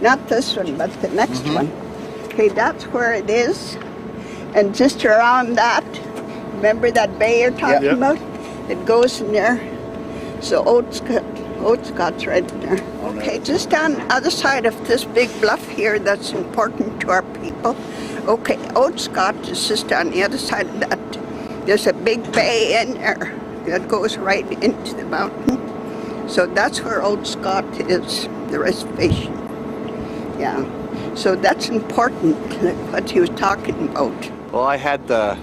Not this one, but the next one. Okay, that's where it is. And just around that, remember that bay you're talking about? It goes in there. So Oatscott's right in there. Okay, just on the other side of this big bluff here that's important to our people. Okay, Oatscott is just on the other side of that. There's a big bay in there that goes right into the mountain. So that's where Oatscott is, the reservation. Yeah, so that's important, like what he was talking about. Well, I had the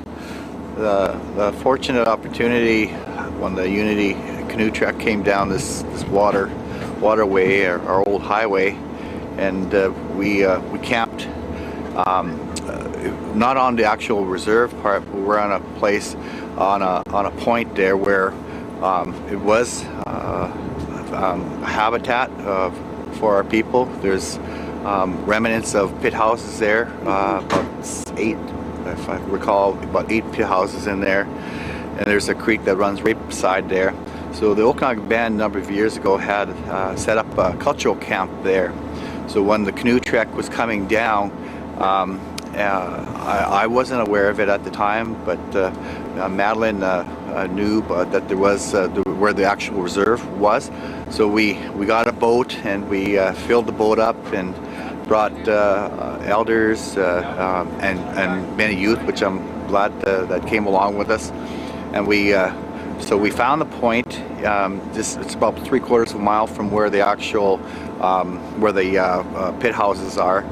fortunate opportunity when the Unity canoe trek came down this waterway, our old highway, and we camped not on the actual reserve part, but we're on a place on a point there where it was a habitat for our people. There's remnants of pit houses there, about 8, if I recall, about 8 pit houses in there, and there's a creek that runs right beside there. So the Okanagan Band a number of years ago had set up a cultural camp there. So when the canoe trek was coming down, I wasn't aware of it at the time, but Madeline knew that there was where the actual reserve was. So we got a boat and we filled the boat up and brought elders and many youth, which I'm glad that came along with us. And so we found the point. It's about 3/4 of a mile from where the actual where the pit houses are.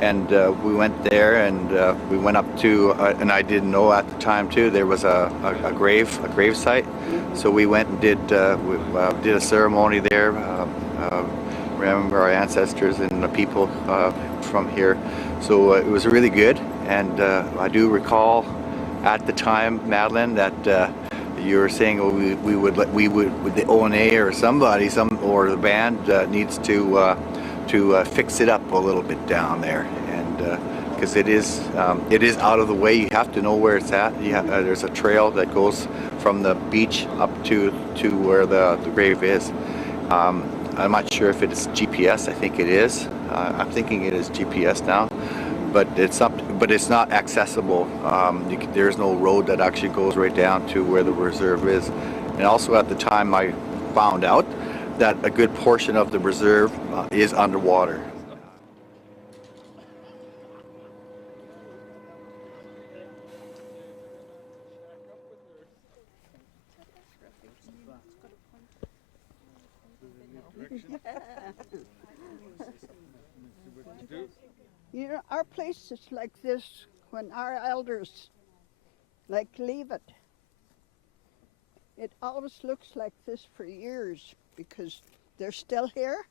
And we went there, and we went up to, and I didn't know at the time too, there was a grave site. So we went and did a ceremony there, remember our ancestors and the people from here. So it was really good, and I do recall at the time, Madeline, that you were saying we would with the ONA or somebody, or the band needs to fix it up a little bit down there, and because it is out of the way. You have to know where it's at. There's a trail that goes from the beach up to where the grave is. I'm not sure if it's GPS. I think it is. I'm thinking it is GPS now, but it's not accessible. There's no road that actually goes right down to where the reserve is. And also at the time I found out that a good portion of the reserve is underwater. You know, our place is like this when our elders leave it. It always looks like this for years because they're still here.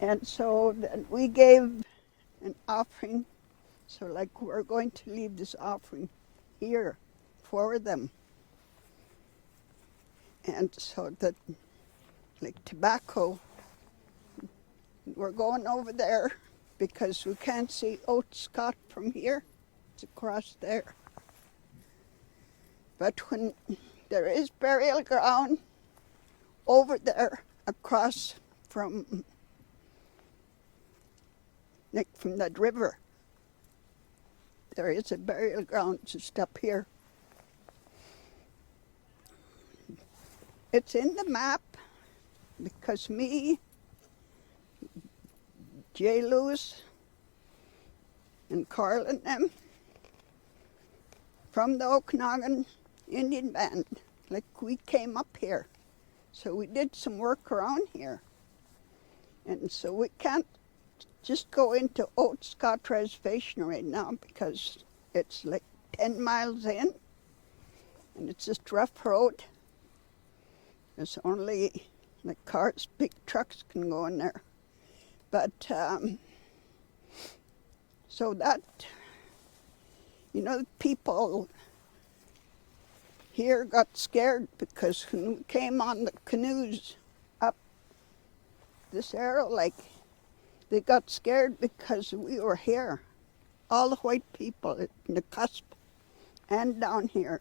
And so then we gave an offering. So we're going to leave this offering here for them. And so that tobacco, we're going over there because we can't see Oatscott from here. It's across there. But when there is burial ground over there across from that river, there is a burial ground just up here. It's in the map because me, Jay Lewis, and Carl and them from the Okanagan Indian Band, we came up here. So we did some work around here. And so we can't just go into Oatscott Reservation right now because it's 10 miles in and it's just rough road. There's only cars, big trucks can go in there. But so that, people here got scared because when we came on the canoes up this Arrow Lake, they got scared because we were here. All the white people at Nakusp and down here.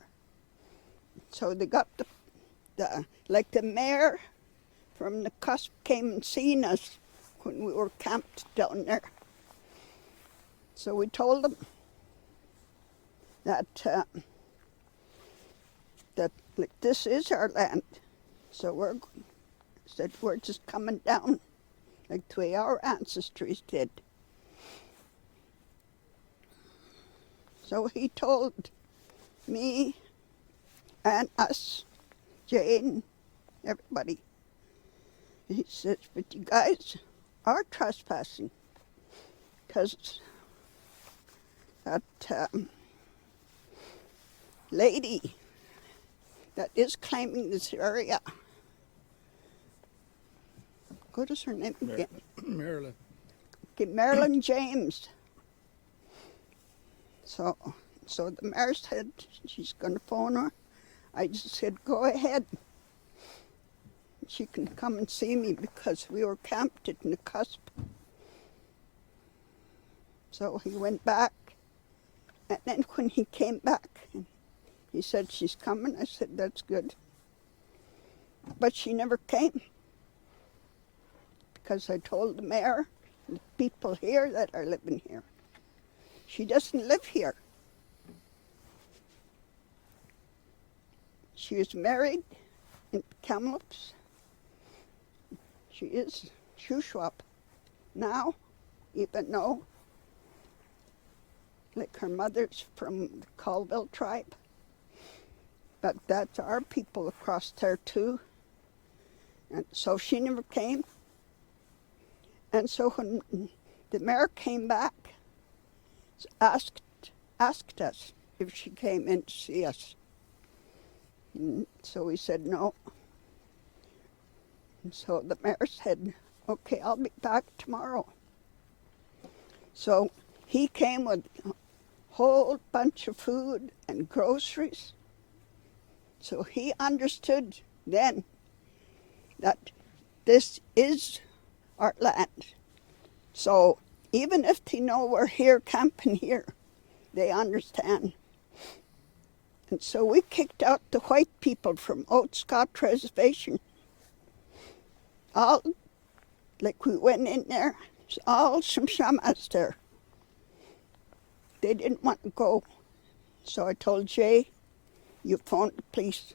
So they got the mayor from Nakusp came and seen us when we were camped down there. So we told them that like, this is our land. So we're just coming down like the way our ancestors did. So he told me and us, Jane, everybody. He says, but you guys are trespassing because that lady that is claiming this area, what is her name again? Marilyn. Okay, Marilyn James. So the mayor said she's going to phone her. I just said, go ahead. She can come and see me because we were camped at Nakusp. So he went back. And then when he came back, he said, she's coming. I said, that's good. But she never came because I told the mayor, the people here that are living here, she doesn't live here. She is married in Kamloops. She is Shuswap now, even though like her mother's from the Colville tribe. But that's our people across there too. And so she never came. And so when the mayor came back, asked us if she came in to see us. And so we said no. And so the mayor said, okay, I'll be back tomorrow. So he came with a whole bunch of food and groceries. So he understood then that this is our land. So even if they know we're here camping here, they understand. And so we kicked out the white people from Old Scott Reservation. All, like we went in there, all some shamas there. They didn't want to go. So I told Jay, you phone the police.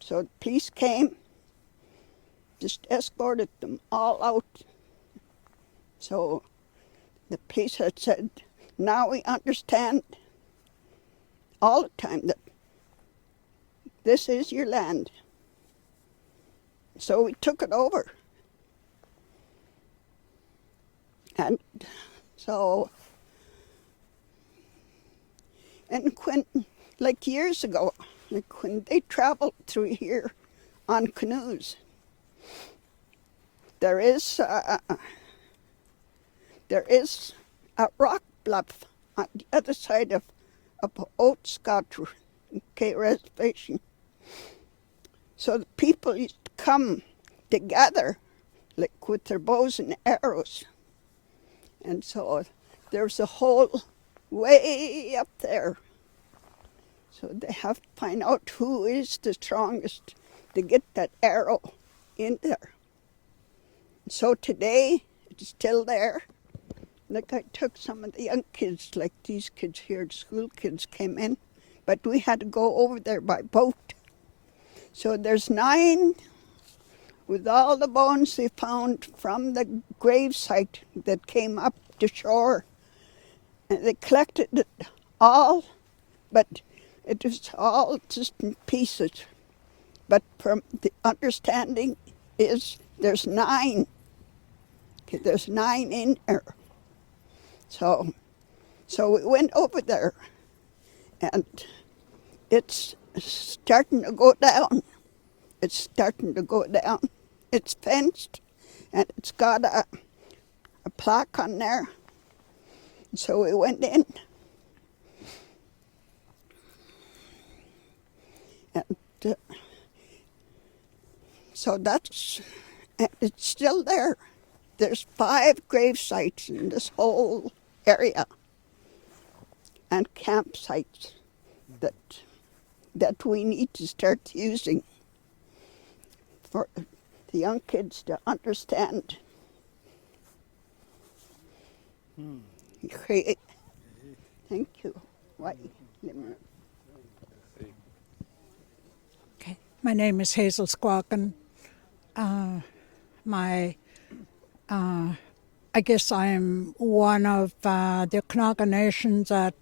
So the police came, just escorted them all out. So the police had said, now we understand all the time that this is your land. So we took it over. And so, and when, like years ago, like when they traveled through here on canoes, there is a rock bluff on the other side of Old Scott Reservation. So the people used to come together, like with their bows and arrows. And so there's a hole way up there. So they have to find out who is the strongest to get that arrow in there. So today, it's still there. Like I took some of the young kids, like these kids here, the school kids came in, but we had to go over there by boat. So there's 9 with all the bones they found from the gravesite that came up to shore. And they collected it all, but it was all just in pieces. But from the understanding is there's 9. Okay, there's 9 in there. So we went over there, and it's starting to go down. It's starting to go down. It's fenced, and it's got a plaque on there. So we went in. And so it's still there. There's 5 grave sites in this whole area, and campsites that we need to start using for the young kids to understand. Great. Thank you. Okay. My name is Hazel Squakin. I guess I'm one of the Okanagan Nations that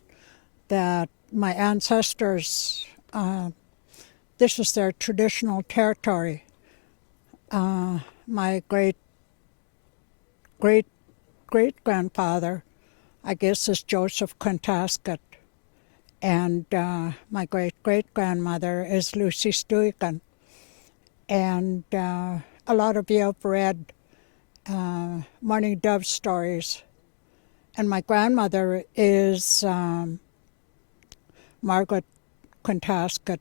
my ancestors, this is their traditional territory. My great-grandfather, I guess, is Joseph Quintasket, and my great-great-grandmother is Lucy Squakin. And a lot of you have read Morning Dove stories. And my grandmother is Margaret Quintasket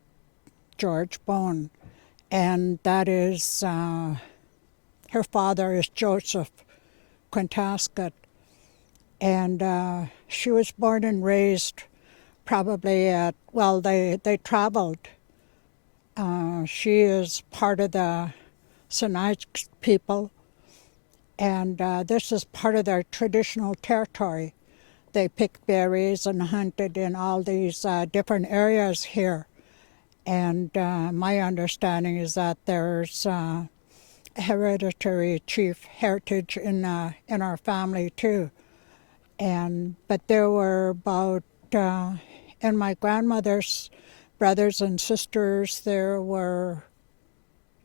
George Bone, and that is, her father is Joseph Quintasket. And she was born and raised probably at, well, they traveled. She is part of the Syilx people, and this is part of their traditional territory. They picked berries and hunted in all these different areas here. And my understanding is that there's hereditary chief heritage in our family too. But there were about, in my grandmother's brothers and sisters, there were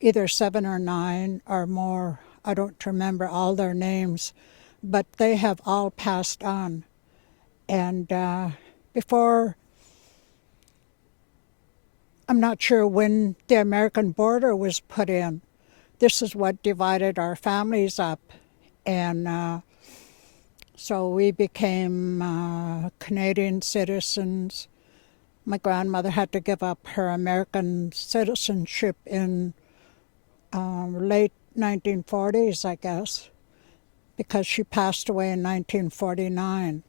either 7 or 9 or more. I don't remember all their names, but they have all passed on. And before, I'm not sure when the American border was put in, this is what divided our families up. And so we became Canadian citizens. My grandmother had to give up her American citizenship in late 1940s, I guess, because she passed away in 1949.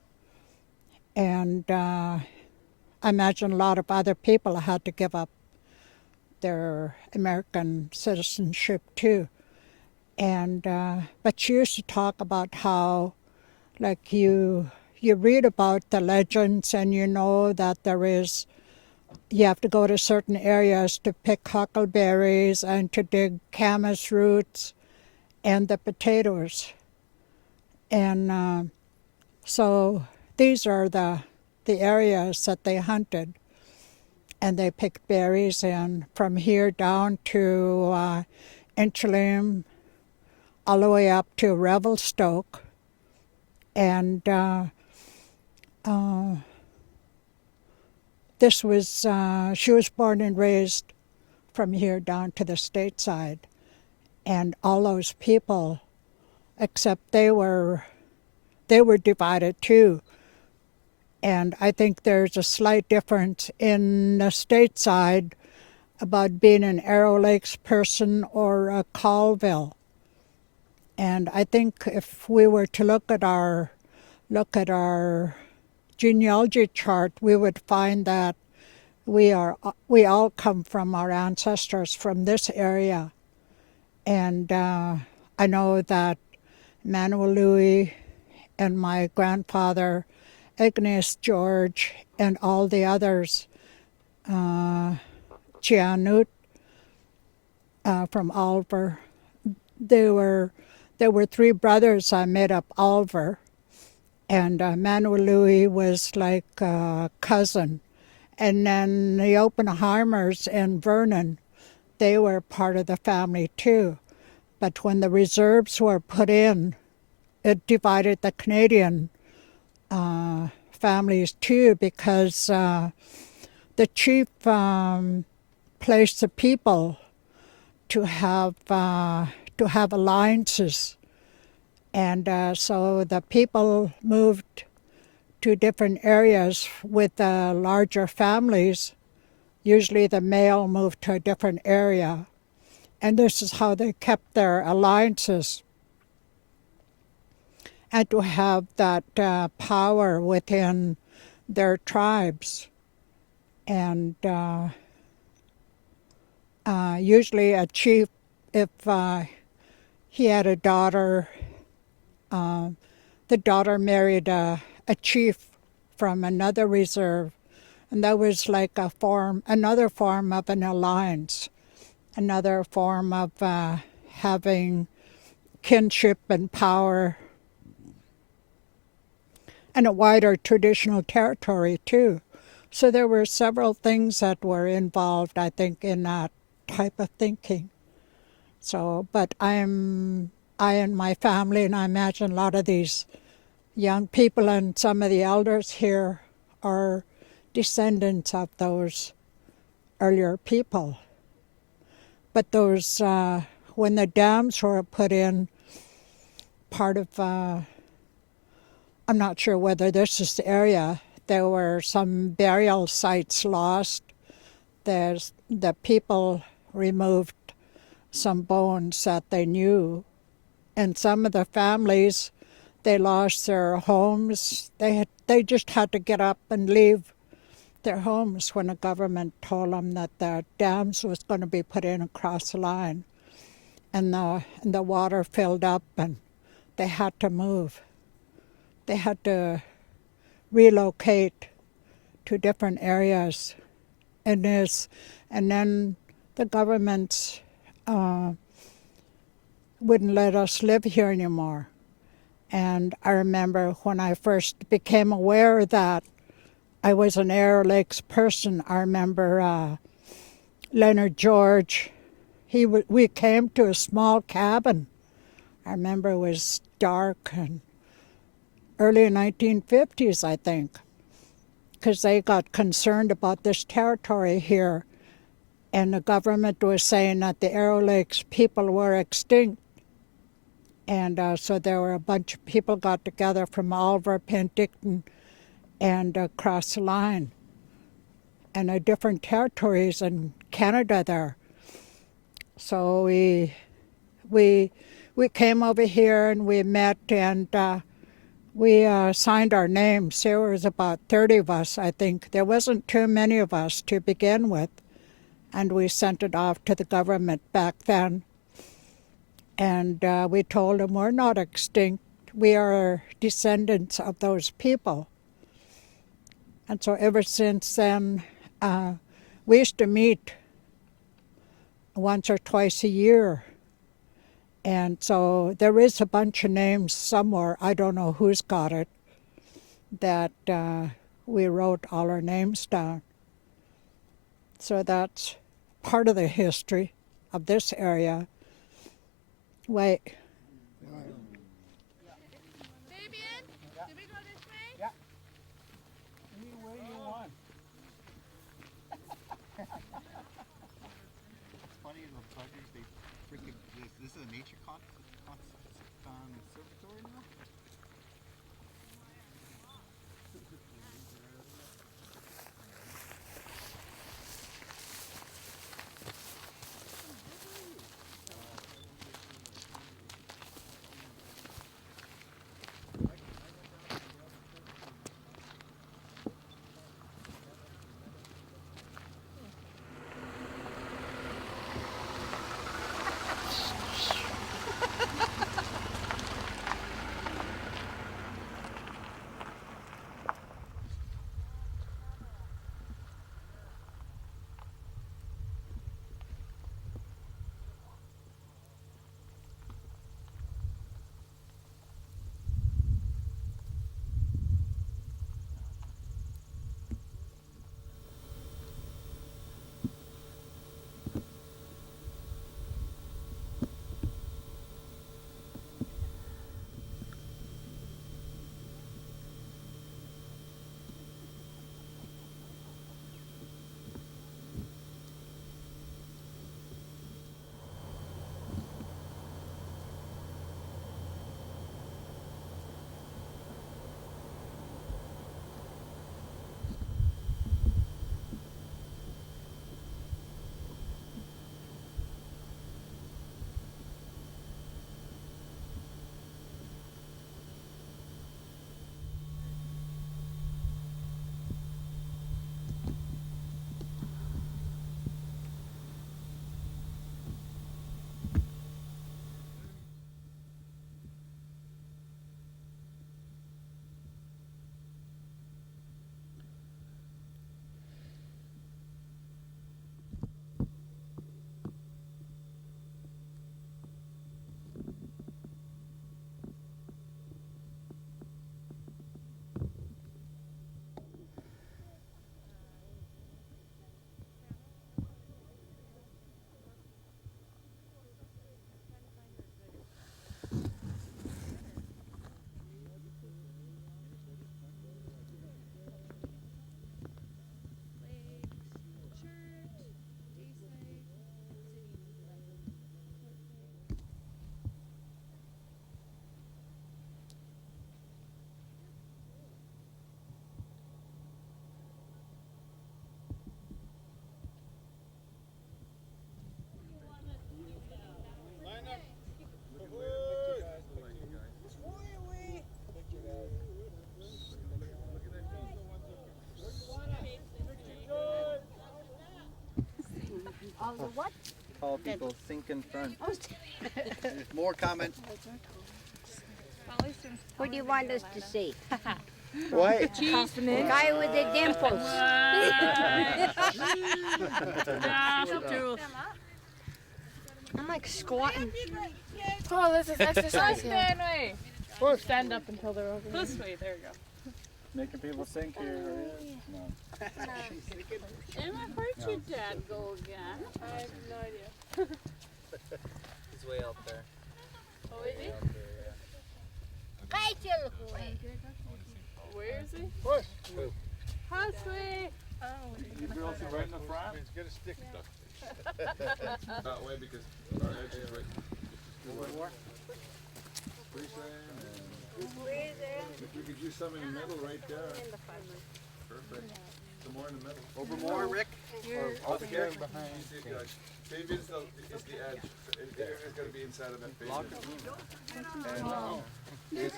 And I imagine a lot of other people had to give up their American citizenship too. And but she used to talk about how, like, you read about the legends and you know that you have to go to certain areas to pick huckleberries and to dig camas roots and the potatoes. And so these are the areas that they hunted. And they picked berries, and from here down to Inchlim, all the way up to Revelstoke. And this was, she was born and raised from here down to the stateside. And all those people, except they were divided too. And I think there's a slight difference in the stateside about being an Arrow Lakes person or a Colville. And I think if we were to look at our genealogy chart, we would find that we all come from our ancestors from this area. And I know that Manuel Louis and my grandfather Ignace George and all the others, Chianut from Alver. There were 3 brothers that made up Alver, and Manuel Louis was like a cousin. And then the Oppenheimers and Vernon, they were part of the family too. But when the reserves were put in, it divided the Canadian families too, because the chief placed the people to have alliances, and so the people moved to different areas with larger families. Usually the male moved to a different area, and this is how they kept their alliances. And to have that power within their tribes. And usually a chief, if he had a daughter. The daughter married a chief from another reserve, and that was like another form of an alliance, another form of having kinship and power, and a wider traditional territory too. So there were several things that were involved, I think, in that type of thinking. So, but I and my family, and I imagine a lot of these young people and some of the elders here are descendants of those earlier people. But those, when the dams were put in, part of, I'm not sure whether this is the area, there were some burial sites lost. The people removed some bones that they knew, and some of the families, they lost their homes. They just had to get up and leave their homes when the government told them that the dams was going to be put in across the line, and the water filled up, and they had to move. They had to relocate to different areas, and then the government wouldn't let us live here anymore. And I remember when I first became aware that I was an Arrow Lakes person, I remember Leonard George. We came to a small cabin. I remember it was dark and early 1950s, I think, because they got concerned about this territory here. And the government was saying that the Arrow Lakes people were extinct. And so there were a bunch of people got together from Oliver, Penticton, and across the line, and different territories in Canada there. So we came over here and we met, and we signed our names. There was about 30 of us, I think. There wasn't too many of us to begin with, and we sent it off to the government back then. And we told them we're not extinct. We are descendants of those people. And so ever since then, we used to meet once or twice a year. And so there is a bunch of names somewhere, I don't know who's got it, that we wrote all our names down. So that's part of the history of this area. Wait. Fabian, did we go this way? Yeah. Any way you want. It's funny, the buggers, they freaking, this is a nature conservatory now? What? Tall people sink in front. There's more coming. What do you want us to see? What? Guy with the dimples. I'm like squatting. Oh, this is exercise here. Stand up until they're over. This way, there you go. Making people sink here. No. And I've heard your dad go again. I have no idea. He's way out there. Oh, is he? Rachel! Where is he? Push. Halfway. You girls are right in the front. It's got a stick stuck. That way because our edge is right. One more. If we could use some in the middle right there. Perfect. Some more in the middle. Over more, Rick? Or over here behind. Maybe it's the edge. It's going to be inside of that face. And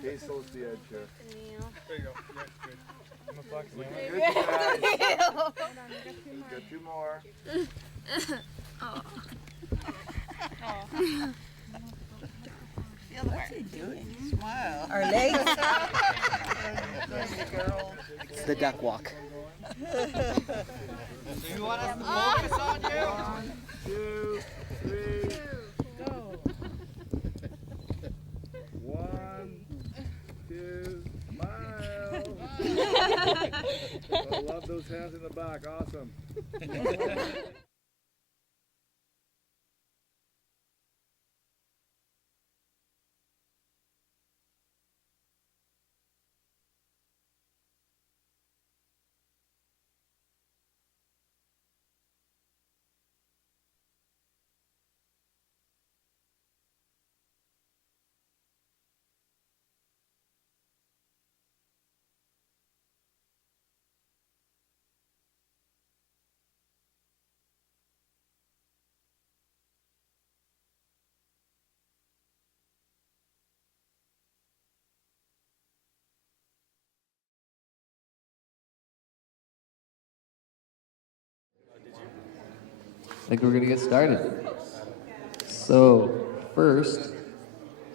Hazel's the edge here. There you go. Yeah, good. I'm a fox now. Good guys. Got two more. What's he doing? Smile. Our legs. It's the duck walk. Do you want us to focus on you? 1, 2, 3. Go. 1, 2, smile. I love those hands in the back. Awesome. I think we're going to get started. So, first,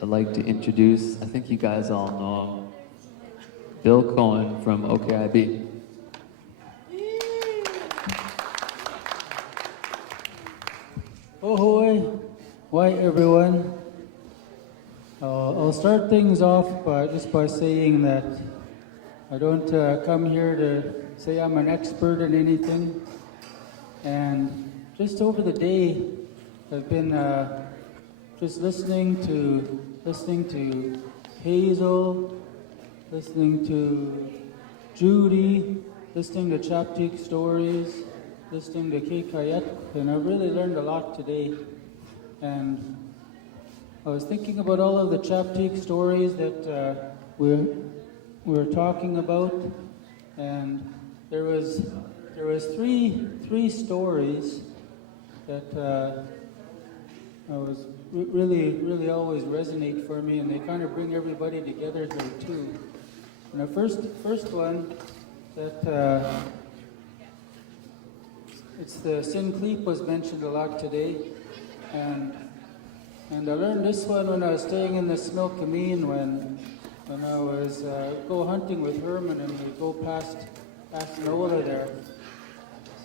I'd like to introduce, I think you guys all know, Bill Cohen from OKIB. Ahoy! Why everyone? I'll start things off just by saying that I don't come here to say I'm an expert in anything. And just over the day, I've been just listening to Hazel, listening to Judy, listening to Chaptik Stories, listening to Kayet, and I've really learned a lot today. And I was thinking about all of the Chaptik stories that we're talking about, and there was three stories that I was really always resonate for me, and they kind of bring everybody together here too. And the first one that it's the Syilx was mentioned a lot today, and I learned this one when I was staying in the Smilkameen when I was go hunting with Herman, and we go past Ashnola there.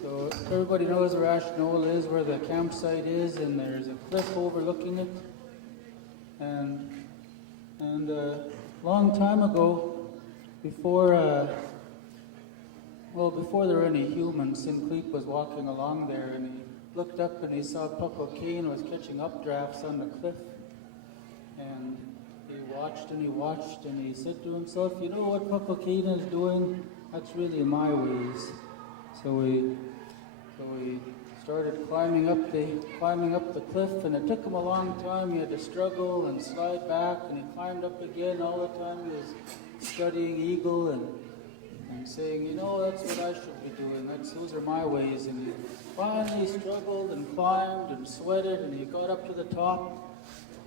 So everybody knows where Ashnola is, where the campsite is, and there's a cliff overlooking it. And a long time ago, before there were any humans, Syilx was walking along there, and he looked up and he saw Cohen was catching updrafts on the cliff. And he watched, and he said to himself, you know what Cohen is doing? That's really my ways. So we started climbing up the cliff, and it took him a long time. He had to struggle and slide back, and he climbed up again. All the time he was studying eagle and saying, you know, that's what I should be doing. Those are my ways. And he finally struggled and climbed and sweated, and he got up to the top,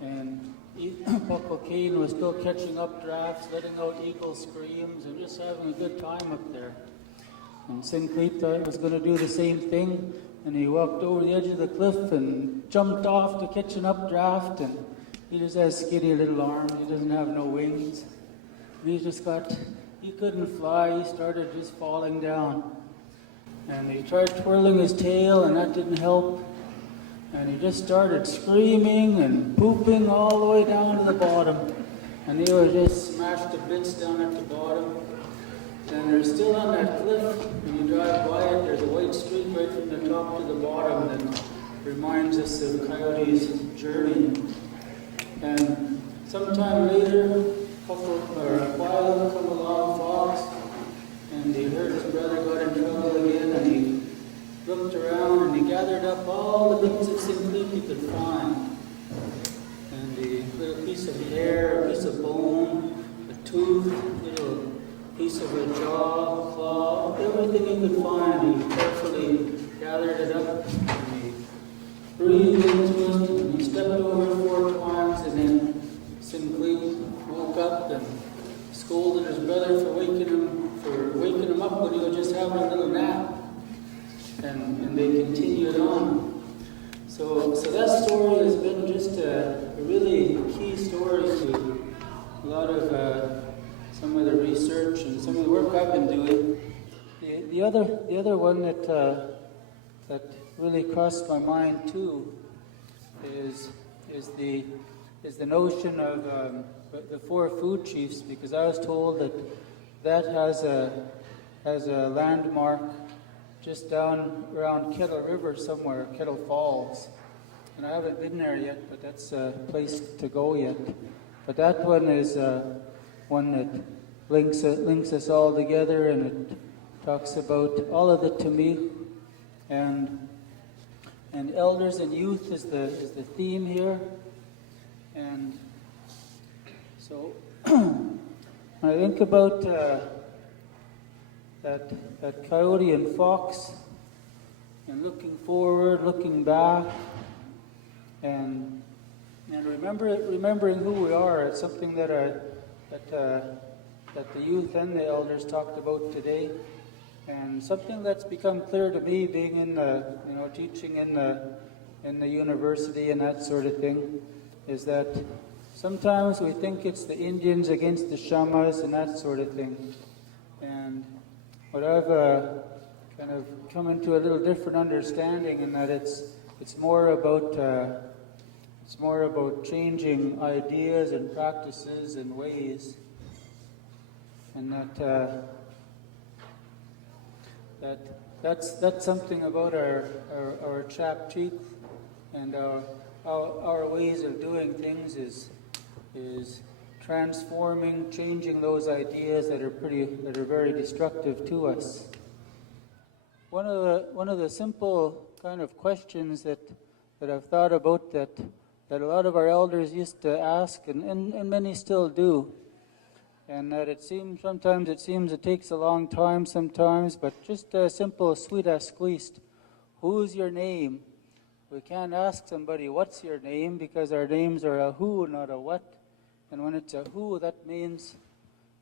and Cohen was still catching up drafts, letting out eagle screams, and just having a good time up there. And Syilx thought he was going to do the same thing, and he walked over the edge of the cliff and jumped off to catch an updraft, and he just has skinny little arms. He doesn't have no wings. And he couldn't fly. He started just falling down. And he tried twirling his tail, and that didn't help. And he just started screaming and pooping all the way down to the bottom. And he was just smashed to bits down at the bottom. And they're still on that cliff. When you drive by it, there's a white streak right from the top to the bottom that reminds us of Coyote's journey. And sometime later, a while come along Fox, and he heard his brother got in trouble again, and he looked around and he gathered up all the bits of Syilx he could find. And he put a piece of hair, a piece of bone, a tooth, a little piece of a jaw, claw, everything he could find. He carefully gathered it up, and he breathed into it, and he stepped over 4 times, and then Syilx woke up and scolded his brother for waking him up when he was just having a little nap. And they continued on. So that story has been just a really key story to a lot of some of the research and some of the work I've been doing. The other one that really crossed my mind too is the notion of the 4 food chiefs, because I was told that has a landmark just down around Kettle River somewhere, Kettle Falls. And I haven't been there yet, but that's a place to go yet. But that one is one that links us all together, and it talks about all of the Tamil, and elders and youth is the theme here. And so when I think about that coyote and fox, and looking forward, looking back, and remembering who we are, it's something that the youth and the elders talked about today, and something that's become clear to me, being in the teaching in the university and that sort of thing, is that sometimes we think it's the Indians against the Shamas and that sort of thing. And what I've kind of come into a little different understanding, in that it's more about changing ideas and practices and ways, and that's something about our Chapcheek and our ways of doing things is transforming, changing those ideas that are very destructive to us. One of the simple kind of questions that I've thought about that a lot of our elders used to ask, and many still do, and that sometimes it seems it takes a long time sometimes, but just a simple sweet as squeezed. Who's your name? We can't ask somebody, what's your name? Because our names are a who, not a what. And when it's a who, that means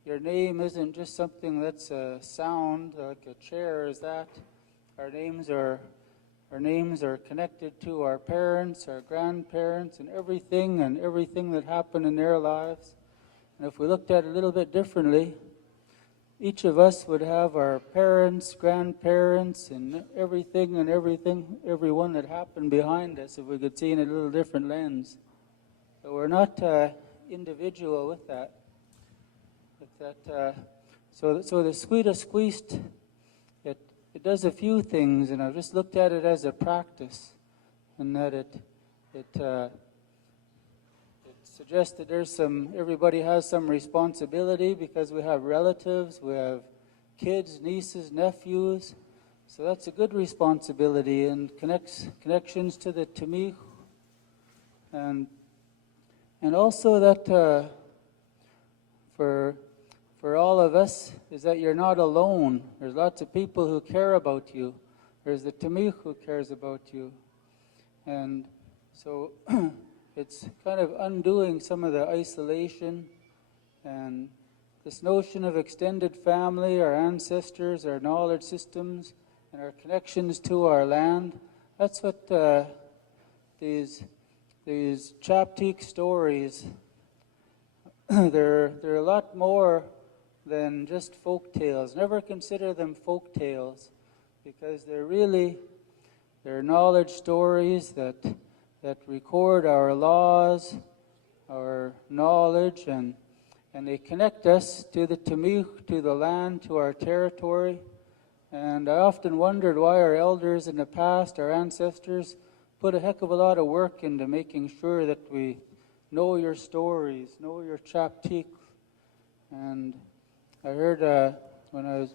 your name isn't just something that's a sound, like a chair is that. Our names are connected to our parents, our grandparents, and everything that happened in their lives. And if we looked at it a little bit differently, each of us would have our parents, grandparents, and everyone that happened behind us, if we could see in a little different lens. So we're not individual with that. So the sweetest squeezed, it does a few things, and I've just looked at it as a practice, and that it suggests that everybody has some responsibility, because we have relatives, we have kids, nieces, nephews, so that's a good responsibility, and connections to the Tamil, and also that for all of us is that you're not alone. There's lots of people who care about you. There's the Tamil who cares about you, and so it's kind of undoing some of the isolation and this notion of extended family, our ancestors, our knowledge systems, and our connections to our land. that's what these Chaptik stories, they're a lot more than just folk tales. Never consider them folk tales, because they're knowledge stories that record our laws, our knowledge, and they connect us to the Tamik, to the land, to our territory. And I often wondered why our elders in the past, our ancestors, put a heck of a lot of work into making sure that we know your stories, know your Chaptik. And I heard when I was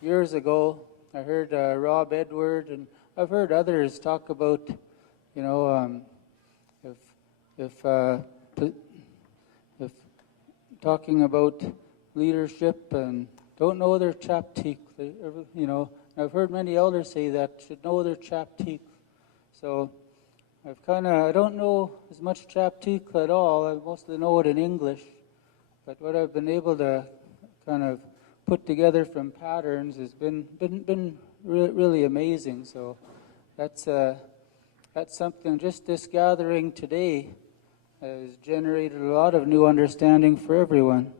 years ago, I heard Rob Edward, and I've heard others talk about, you know, if talking about leadership and don't know their Chaptik. You know, I've heard many elders say that should know their Chaptik. So I don't know as much Chaptik at all. I mostly know it in English. But what I've been able to kind of put together from patterns has been really amazing. So that's something. Just this gathering today has generated a lot of new understanding for everyone.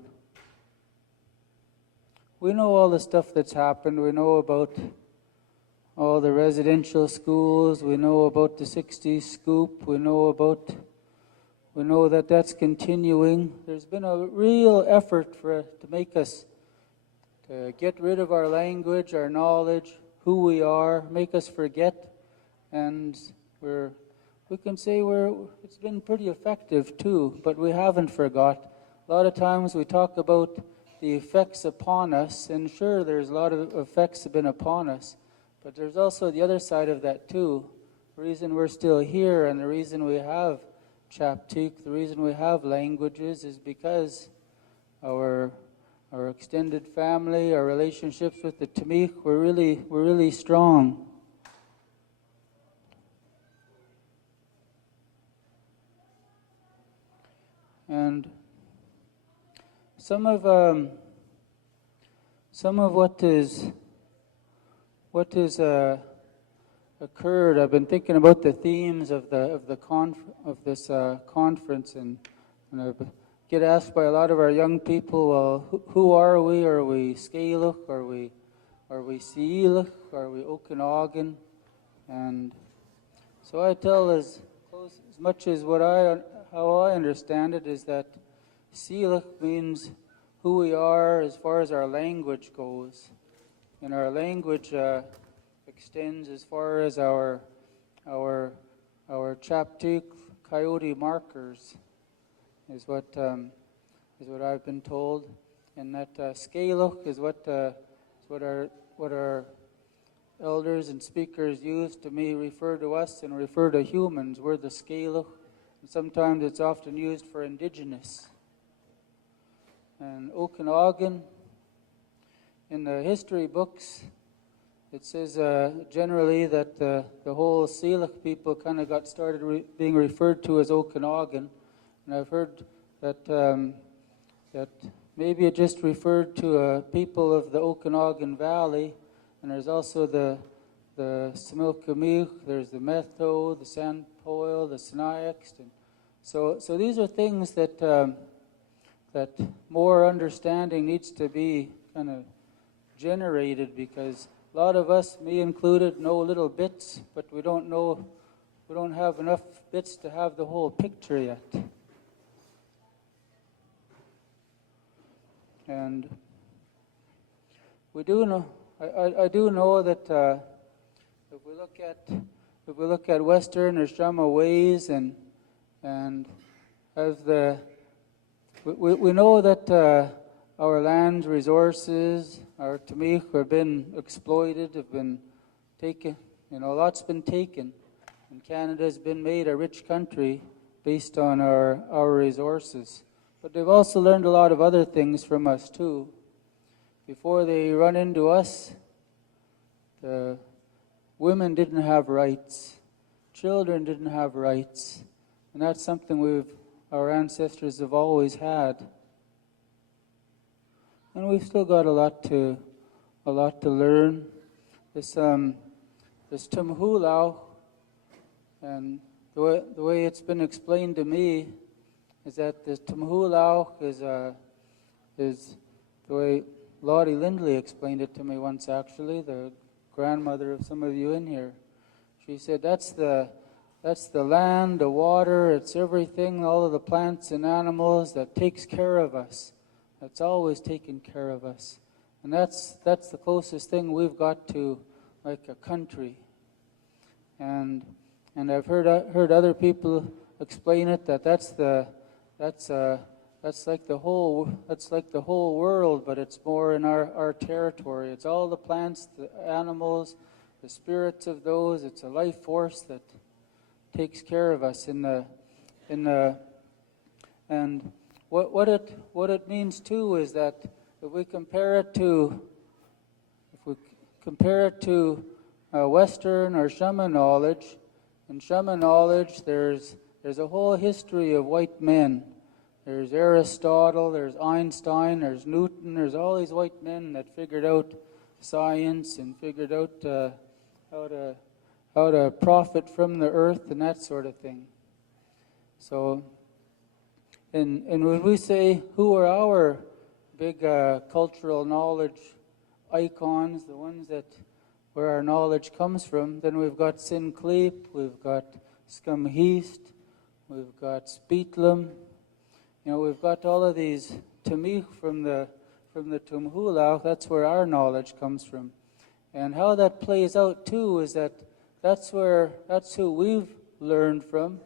We know all the stuff that's happened. We know about all the residential schools. We know about the 60s scoop. We know that that's continuing. There's been a real effort to make us to get rid of our language, our knowledge, who we are, make us forget. And we can say it's been pretty effective too, but we haven't forgot. A lot of times we talk about the effects upon us, and sure, there's a lot of effects have been upon us, but there's also the other side of that too. The reason we're still here and the reason we have Chaptik, the reason we have languages is because our extended family, our relationships with the Tamik, we're really strong. And some of what has occurred. I've been thinking about the themes of this conference, and I get asked by a lot of our young people, well, who are we? Are we Syilx? Are we Syilx? Are we Okanagan? And so I tell as much as how I understand it is that Syilx means who we are as far as our language goes. And our language extends as far as our Chaptik coyote markers is what I've been told, and that Syilx is what our elders and speakers use to refer to us and refer to humans. We're the Syilx, and sometimes it's often used for indigenous. And Okanagan, in the history books, it says generally that the whole Syilx people kind of got started being referred to as Okanagan. And I've heard that maybe it just referred to people of the Okanagan Valley. And there's also the Similkamik, there's the Metho, the Sanpoil, the Syilx. And so these are things that more understanding needs to be kind of generated, because a lot of us, me included, know little bits, but we don't have enough bits to have the whole picture yet. And we do know, I do know that if we look at Western or Shama ways and as we know that our land resources, our Tamik, have been exploited, have been taken. A lot's been taken, and Canada's been made a rich country based on our resources. But they've also learned a lot of other things from us too. Before they run into us, the women didn't have rights, children didn't have rights, and that's something our ancestors have always had. And we've still got a lot to learn. This Tumhulau And the way it's been explained to me is that the Tumhulau is the way Lottie Lindley explained it to me once, actually, the grandmother of some of you in here. She said that's the land, the water, it's everything, all of the plants and animals that takes care of us. That's always taken care of us. And that's the closest thing we've got to like a country. And I've heard other people explain it that's like the whole world, but it's more in our territory. It's all the plants, the animals, the spirits of those. It's a life force that takes care of us and what it means too is that if we compare it to Western or Shaman knowledge, in Shaman knowledge there's a whole history of white men. There's Aristotle, there's Einstein, there's Newton, there's all these white men that figured out science and figured out how to profit from the earth and that sort of thing. So, and when we say who are our big cultural knowledge icons, the ones that where our knowledge comes from, then we've got Syilx, we've got Scumheast, we've got Speetlam. You know, we've got all of these Tamich from the Tumhulau. That's where our knowledge comes from. And how that plays out too is that's who we've learned from.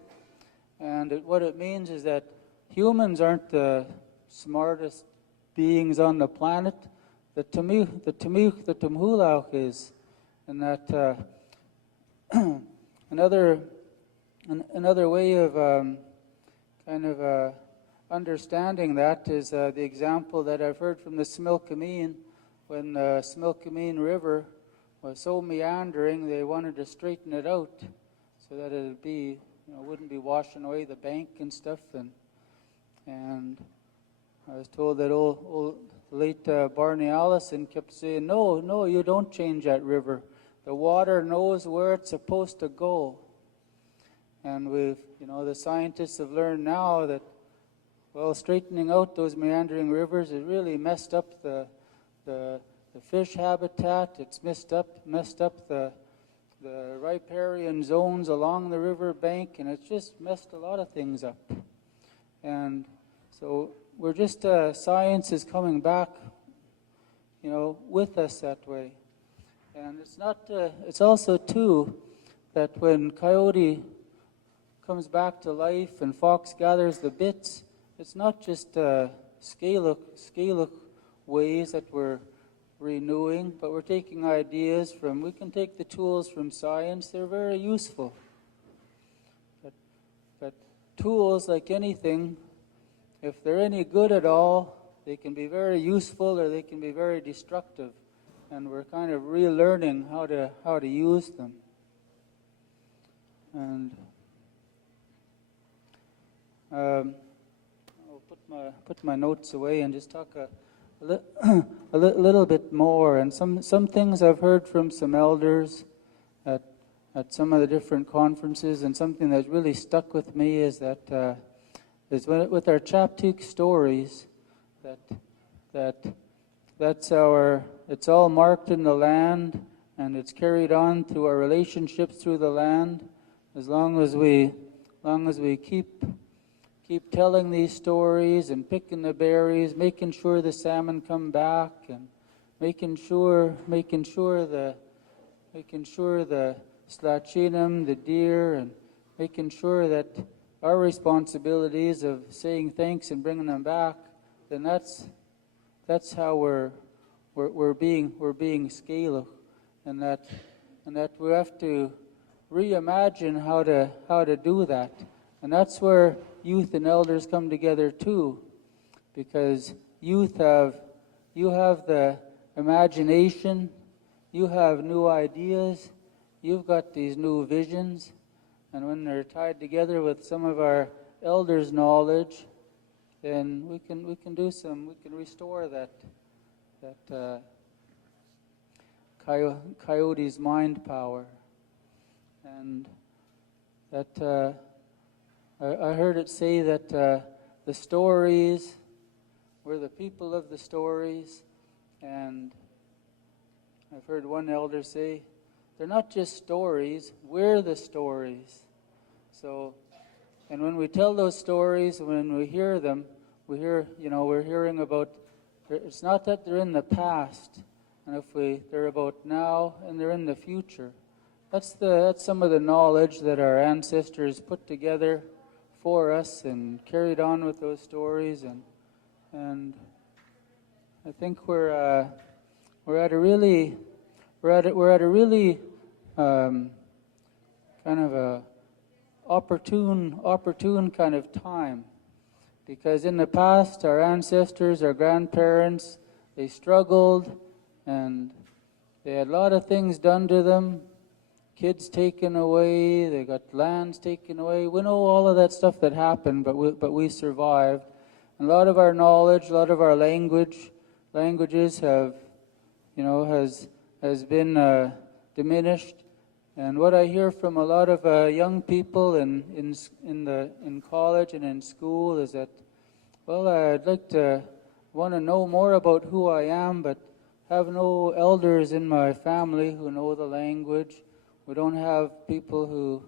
And what it means is that humans aren't the smartest beings on the planet. The Tumhulau is. And that another way of understanding that is the example that I've heard from the Smilkameen. When the Smilkameen River was so meandering, they wanted to straighten it out so that it'd be, wouldn't be washing away the bank and stuff. And I was told that old late Barney Allison kept saying, no, you don't change that river. The water knows where it's supposed to go. And the scientists have learned now that, well, straightening out those meandering rivers, it really messed up the fish habitat. It's messed up the riparian zones along the river bank, and it's just messed a lot of things up. And so we're just science is coming back, with us that way. And it's not. It's also too that when coyote comes back to life and fox gathers the bits, it's not just scale ways that we're renewing, but we're taking ideas from. We can take the tools from science. They're very useful. But tools, like anything, if they're any good at all, they can be very useful or they can be very destructive. And we're kind of relearning how to use them. And I'll put my notes away and just talk a little bit more. And some things I've heard from some elders at some of the different conferences, and something that really stuck with me is that with our Chaptik stories, it's all marked in the land, and it's carried on through our relationships through the land. As long as we keep telling these stories and picking the berries, making sure the salmon come back, and making sure the slachinum, the deer, and making sure that our responsibilities of saying thanks and bringing them back, then that's how we're being scale, and that we have to reimagine how to do that. And that's where youth and elders come together too, because you have the imagination, you have new ideas, you've got these new visions, and when they're tied together with some of our elders' knowledge, then we can restore that coyote's mind power. And that I heard it say that the stories, we're the people of the stories, and I've heard one elder say, they're not just stories, we're the stories. So, and when we tell those stories, when we hear them, we're hearing about, it's not that they're in the past, and they're about now and they're in the future. That's some of the knowledge that our ancestors put together for us and carried on with those stories, and I think we're at a really kind of a opportune kind of time, because in the past our ancestors, our grandparents, they struggled and they had a lot of things done to them, kids taken away, they got lands taken away. We know all of that stuff that happened, but we survived. And a lot of our knowledge, a lot of our languages have, has been diminished. And what I hear from a lot of young people in college and in school is that, well, I'd like to want to know more about who I am, but have no elders in my family who know the language. We don't have people who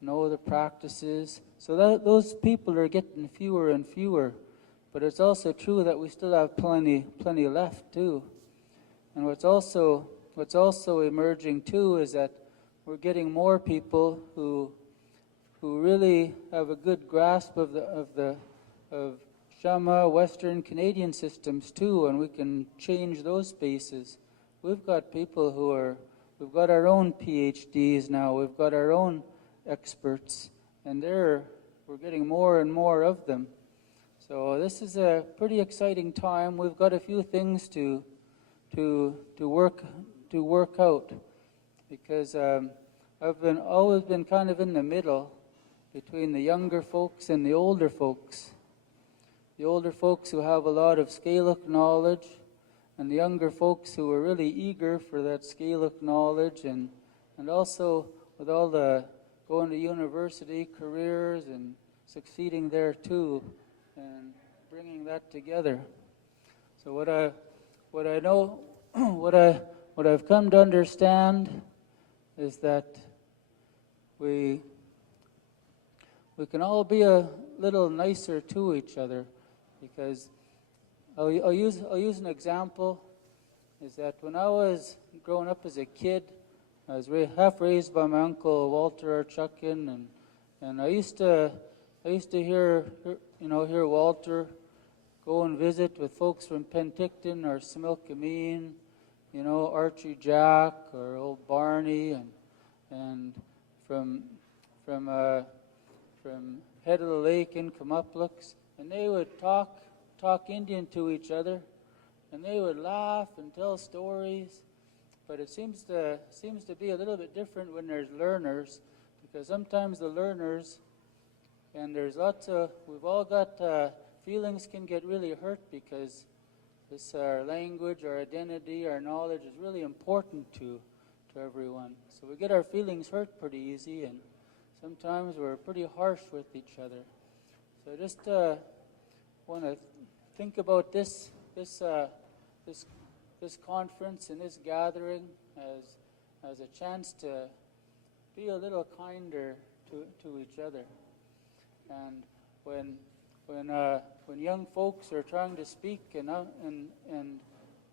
know the practices. So those people are getting fewer and fewer. But it's also true that we still have plenty left too. And what's also emerging too is that we're getting more people who really have a good grasp of Shama Western Canadian systems too, and we can change those spaces. We've got people we've got our own PhDs now, we've got our own experts, and we're getting more and more of them. So this is a pretty exciting time. We've got a few things to work out, because I've always been kind of in the middle between the younger folks and the older folks. The older folks who have a lot of Syilx knowledge, and the younger folks who are really eager for that Syilx knowledge, and also with all the going to university careers and succeeding there too, and bringing that together. So what I know, what I've come to understand is that we can all be a little nicer to each other, because I'll use an example. Is that when I was growing up as a kid, I was half raised by my uncle Walter Squakin, and I used to hear Walter go and visit with folks from Penticton or Similkameen, Archie Jack or old Barney, and from head of the lake in Kamuplux, and they would talk Indian to each other, and they would laugh and tell stories. But it seems to be a little bit different when there's learners, because sometimes the learners, and there's we've all got feelings can get really hurt, because this our language, our identity, our knowledge is really important to everyone. So we get our feelings hurt pretty easy, and sometimes we're pretty harsh with each other. So I just want to think about this conference and this gathering as a chance to be a little kinder to each other. And when young folks are trying to speak and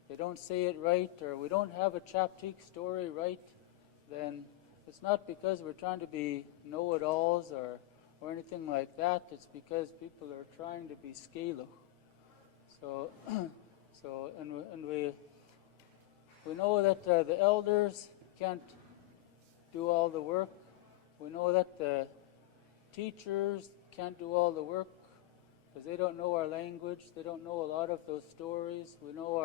they don't say it right, or we don't have a Chaptik story right, then it's not because we're trying to be know-it-alls or anything like that. It's because people are trying to be Syilx. And we know that the elders can't do all the work. We know that the teachers can't do all the work because they don't know our language. They don't know a lot of those stories. We know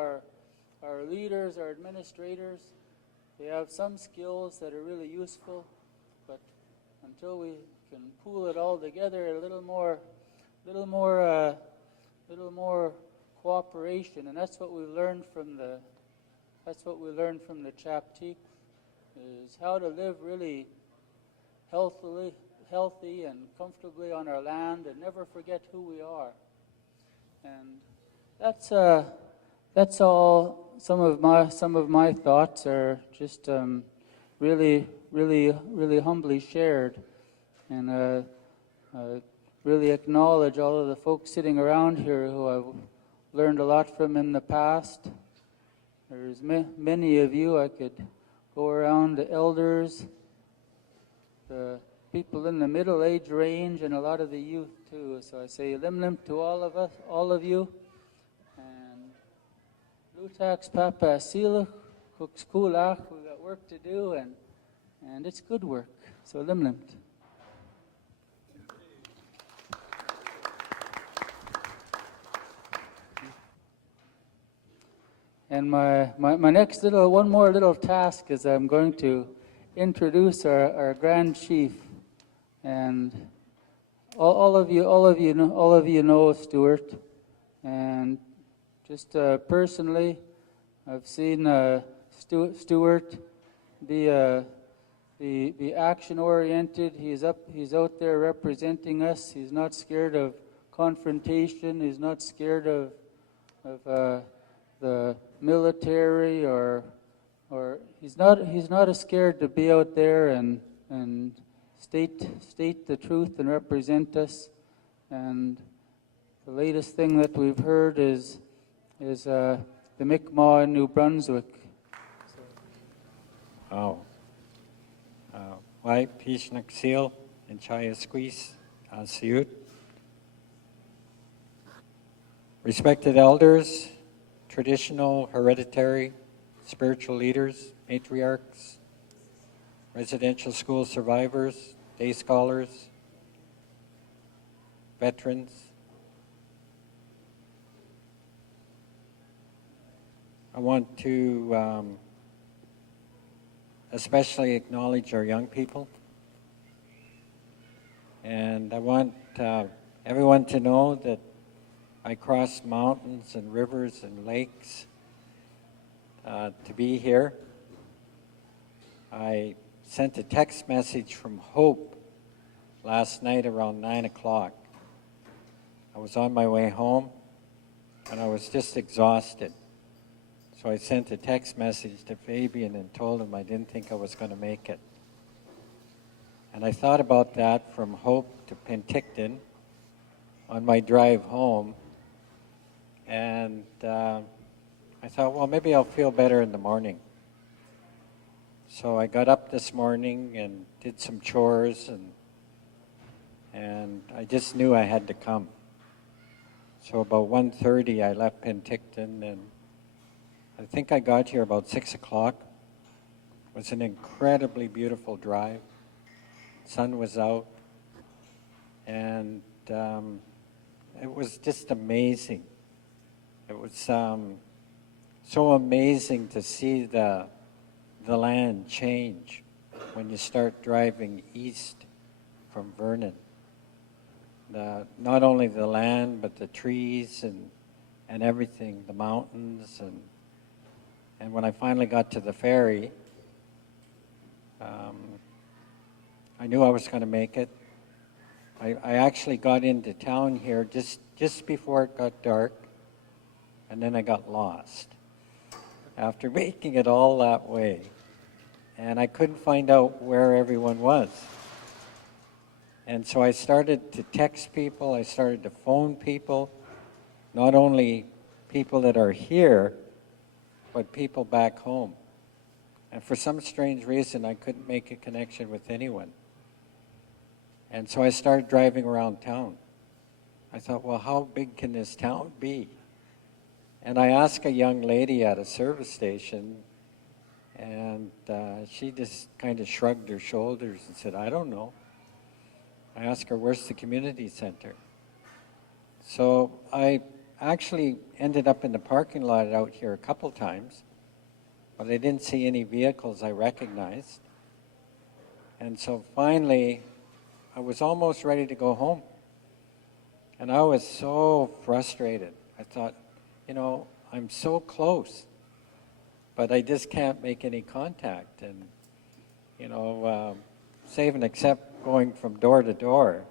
our leaders, our administrators, they have some skills that are really useful, but until we can pool it all together, a little more cooperation, and that's what we learned from the Chaptik, is how to live really healthily healthy and comfortably on our land and never forget who we are. And that's all. Some of my thoughts are just really humbly shared, and really acknowledge all of the folks sitting around here who I've learned a lot from in the past. There's many of you. I could go around the elders, the people in the middle age range, and a lot of the youth too. So I say lim to all of us, all of you. And Lutax Papa Syilx Kulak, we got work to do, and it's good work. So lim. And my next one more little task is I'm going to introduce our Grand Chief, and all of you know Stewart, and just personally, I've seen Stewart be action-oriented. He's out there representing us. He's not scared of confrontation. He's not scared of the military, or he's not scared to be out there and state the truth and represent us. And the latest thing that we've heard is the Mi'kmaq in New Brunswick. Oh. Why Pishnak Seal and Chaya Squeeze Syut. Respected elders, traditional, hereditary, spiritual leaders, matriarchs, residential school survivors, day scholars, veterans. I want to especially acknowledge our young people. And I want everyone to know that I crossed mountains and rivers and lakes to be here. I sent a text message from Hope last night around 9 o'clock. I was on my way home and I was just exhausted. So I sent a text message to Fabian and told him I didn't think I was going to make it. And I thought about that from Hope to Penticton on my drive home. And I thought, well, maybe I'll feel better in the morning. So I got up this morning and did some chores, and I just knew I had to come. So about 1:30 I left Penticton, and I think I got here about 6 o'clock. It was an incredibly beautiful drive. Sun was out, and it was just amazing. It was so amazing to see the land change when you start driving east from Vernon. Not only the land, but the trees and everything, the mountains, and when I finally got to the ferry, I knew I was going to make it. I actually got into town here just before it got dark, and then I got lost after making it all that way. And I couldn't find out where everyone was. And so I started to text people, I started to phone people, not only people that are here, but people back home. And for some strange reason, I couldn't make a connection with anyone. And so I started driving around town. I thought, well, how big can this town be? And I asked a young lady at a service station, and she just kind of shrugged her shoulders and said, I don't know. I asked her, where's the community center? So I actually ended up in the parking lot out here a couple times, but I didn't see any vehicles I recognized. And so finally, I was almost ready to go home. And I was so frustrated. I thought, you know, I'm so close, but I just can't make any contact. And, you know, safe, and except going from door to door,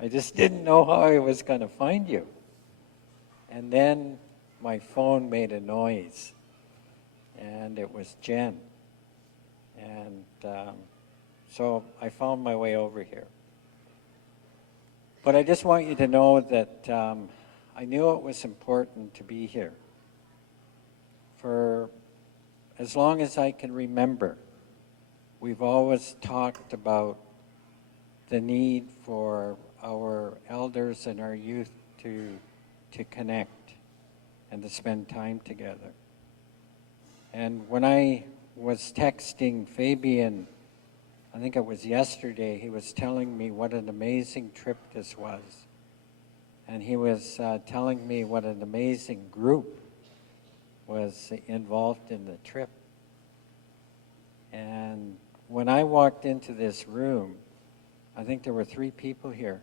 I just didn't know how I was going to find you. And then my phone made a noise, and it was Jen. And so I found my way over here. But I just want you to know that I knew it was important to be here. For as long as I can remember, we've always talked about the need for our elders and our youth to connect and to spend time together. And when I was texting Fabian, I think it was yesterday, he was telling me what an amazing trip this was. And he was telling me what an amazing group was involved in the trip. And when I walked into this room, I think there were 3 people here.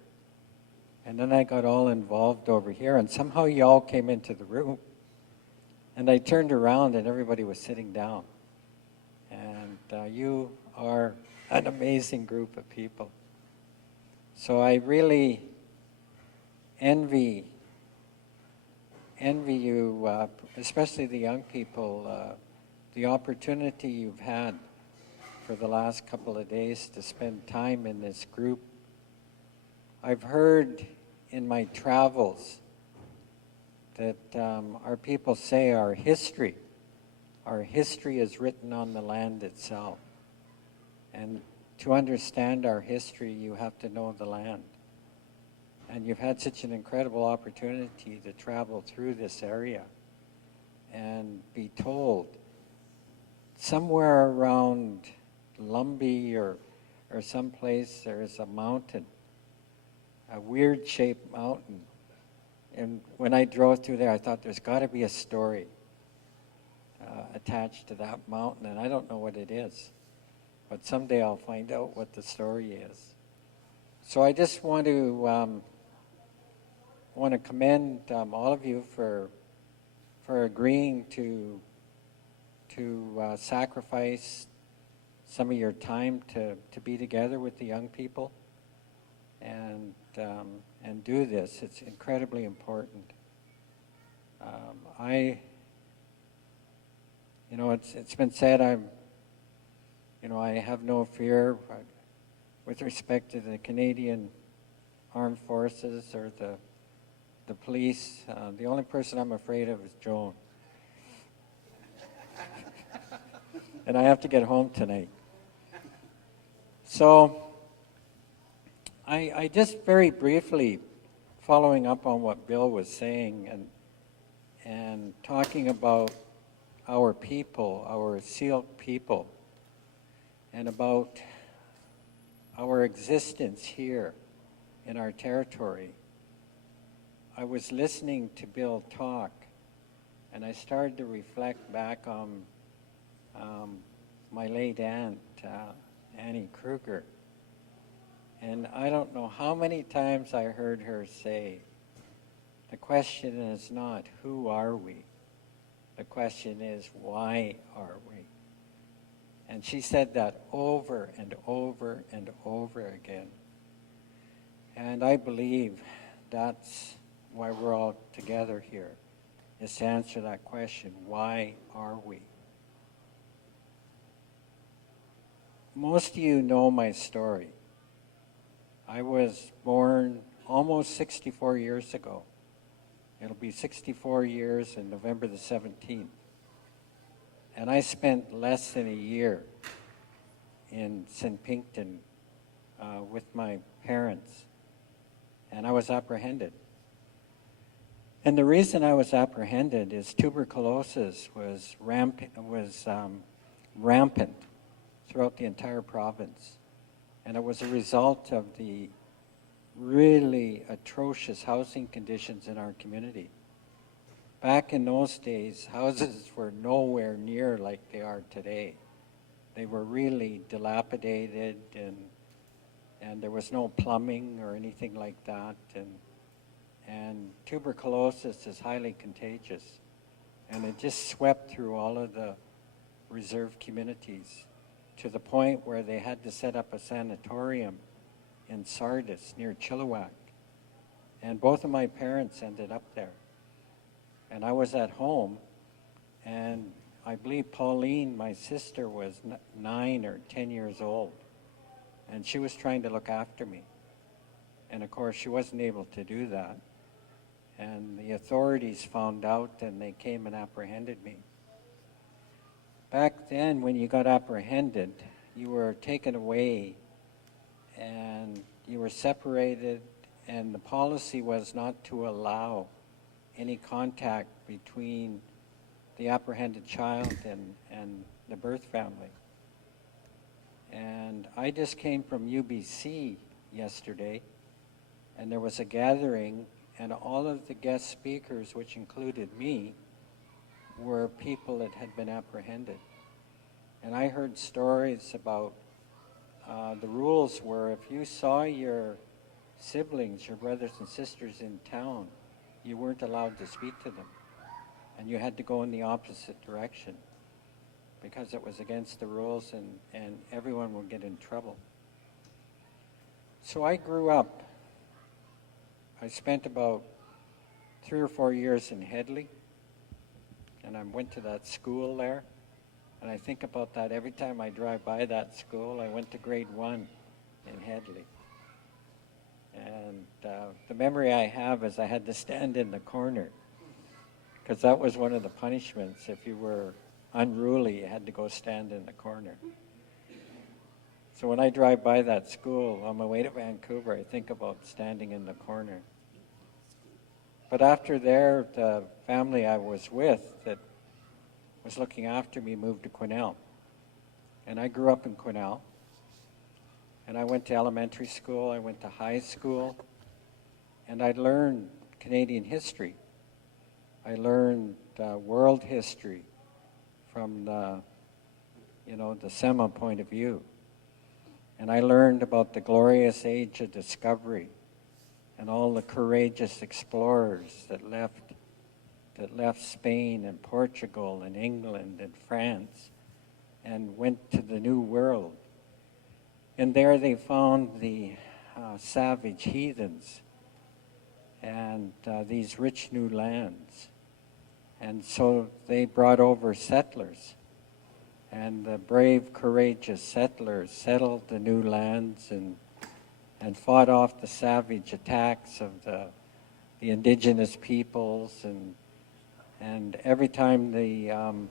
And then I got all involved over here, and somehow you all came into the room. And I turned around and everybody was sitting down. And you are an amazing group of people. So I really envy you, especially the young people, the opportunity you've had for the last couple of days to spend time in this group. I've heard in my travels that our people say our history is written on the land itself. And to understand our history, you have to know the land. And you've had such an incredible opportunity to travel through this area and be told somewhere around Lumbee or someplace there's a mountain, a weird shaped mountain. And when I drove through there, I thought there's got to be a story attached to that mountain, and I don't know what it is. But someday I'll find out what the story is. So I just want to commend all of you for agreeing to sacrifice some of your time to be together with the young people and do this. It's incredibly important. It's been said I have no fear with respect to the Canadian Armed Forces or the police. The only person I'm afraid of is Joan. And I have to get home tonight. So I just very briefly, following up on what Bill was saying and talking about our people, our Syilx people, and about our existence here in our territory. I was listening to Bill talk, and I started to reflect back on my late aunt, Annie Kruger. And I don't know how many times I heard her say, the question is not who are we? The question is why are we? And she said that over and over and over again. And I believe that's why we're all together here, is to answer that question, why are we? Most of you know my story. I was born almost 64 years ago. It'll be 64 years in November the 17th. And I spent less than a year in St. Pinkton with my parents, and I was apprehended. And the reason I was apprehended is tuberculosis was rampant throughout the entire province. And it was a result of the really atrocious housing conditions in our community. Back in those days, houses were nowhere near like they are today. They were really dilapidated, and there was no plumbing or anything like that. And tuberculosis is highly contagious. And it just swept through all of the reserve communities to the point where they had to set up a sanatorium in Sardis near Chilliwack. And both of my parents ended up there. And I was at home, and I believe Pauline, my sister, was 9 or 10 years old. And she was trying to look after me. And of course, she wasn't able to do that. And the authorities found out, and they came and apprehended me. Back then, when you got apprehended, you were taken away, and you were separated, and the policy was not to allow any contact between the apprehended child and the birth family. And I just came from UBC yesterday, and there was a gathering, and all of the guest speakers, which included me, were people that had been apprehended. And I heard stories about the rules were if you saw your siblings, your brothers and sisters in town, you weren't allowed to speak to them. And you had to go in the opposite direction because it was against the rules, and everyone would get in trouble. So I grew up. I spent about 3 or 4 years in Headley, and I went to that school there. And I think about that every time I drive by that school. I went to grade 1 in Headley. And the memory I have is I had to stand in the corner, because that was one of the punishments. If you were unruly, you had to go stand in the corner. So when I drive by that school on my way to Vancouver, I think about standing in the corner. But after there, the family I was with that was looking after me moved to Quesnel. And I grew up in Quesnel. And I went to elementary school, I went to high school, and I learned Canadian history. I learned world history from the Sema point of view. And I learned about the glorious age of discovery and all the courageous explorers that left Spain and Portugal and England and France and went to the New World. And there they found the savage heathens and these rich new lands. And so they brought over settlers. And the brave, courageous settlers settled the new lands and fought off the savage attacks of the indigenous peoples. And every time the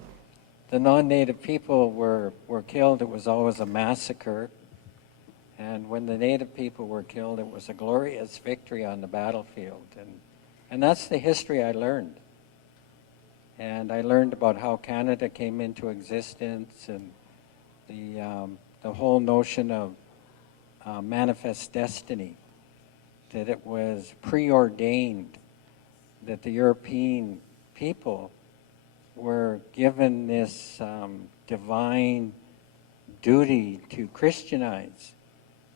non-native people were killed, it was always a massacre. And when the native people were killed, it was a glorious victory on the battlefield. And that's the history I learned. And I learned about how Canada came into existence and the whole notion of manifest destiny, that it was preordained that the European people were given this divine duty to Christianize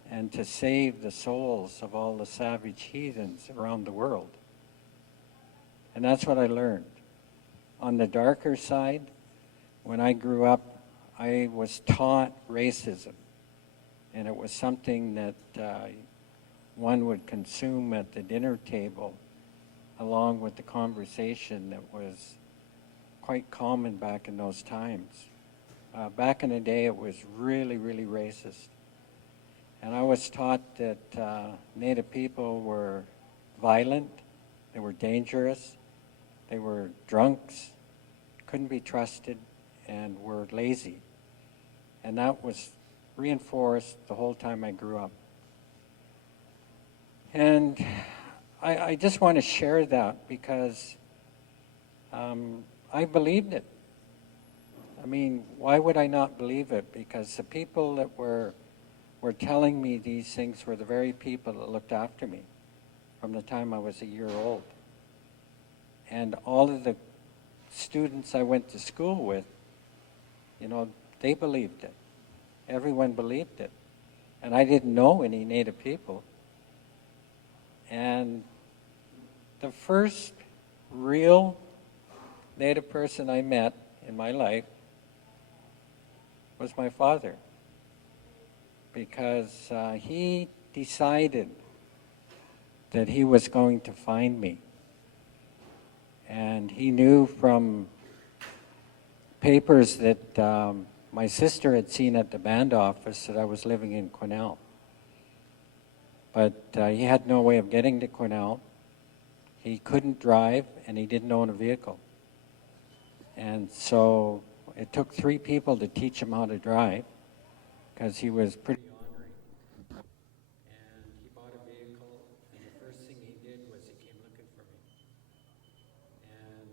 and to save the souls of all the savage heathens around the world. And that's what I learned. On the darker side, when I grew up, I was taught racism. And it was something that one would consume at the dinner table along with the conversation that was quite common back in those times. Back in the day, it was really, really racist. And I was taught that Native people were violent, they were dangerous, they were drunks, couldn't be trusted, and were lazy. And that was reinforced the whole time I grew up. And I just want to share that because I believed it. I mean, why would I not believe it? Because the people that were telling me these things were the very people that looked after me from the time I was a year old. And all of the students I went to school with, they believed it. Everyone believed it. And I didn't know any Native people. And the first real Native person I met in my life was my father. because he decided that he was going to find me. And he knew from papers that my sister had seen at the band office that I was living in Quesnel. But he had no way of getting to Quesnel. He couldn't drive, and he didn't own a vehicle. And so it took 3 people to teach him how to drive, because he was pretty ornery. And he bought a vehicle, and the first thing he did was he came looking for me. And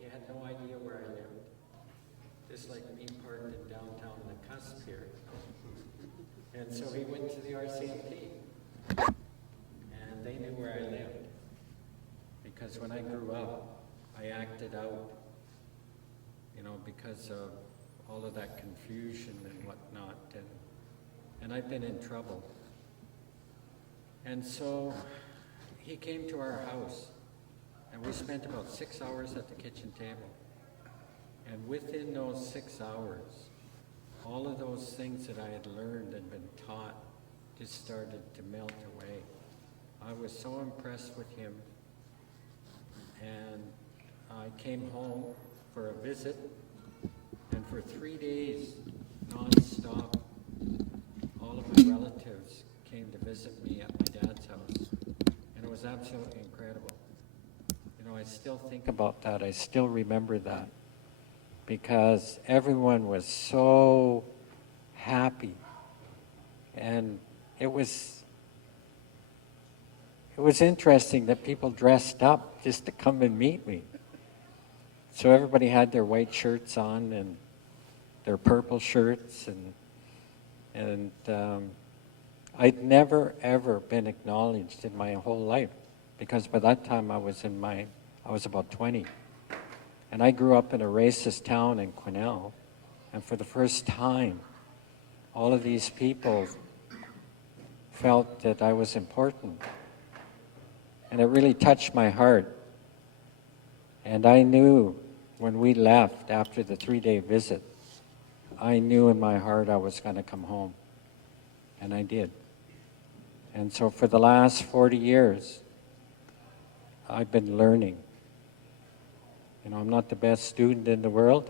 he had no idea where I lived, just like me parked in downtown Nakusp here. And so he went to the RCMP, and they knew where I lived. Because when I grew up, I acted out, you know, because of all of that confusion and whatnot, and I've been in trouble. And so he came to our house, and we spent about 6 hours at the kitchen table. And within those 6 hours, all of those things that I had learned and been taught just started to melt away. I was so impressed with him. And I came home for a visit, and for 3 days, non-stop, all of my relatives came to visit me at my dad's house, and it was absolutely incredible. You know, I still think about that. I still remember that, because everyone was so happy, and it was interesting that people dressed up just to come and meet me. So everybody had their white shirts on and their purple shirts, and I'd never ever been acknowledged in my whole life, because by that time I was about 20, and I grew up in a racist town in Quesnel, and for the first time, all of these people felt that I was important. And it really touched my heart. And I knew when we left after the 3-day visit, I knew in my heart I was going to come home. And I did. And so for the last 40 years, I've been learning. You know, I'm not the best student in the world.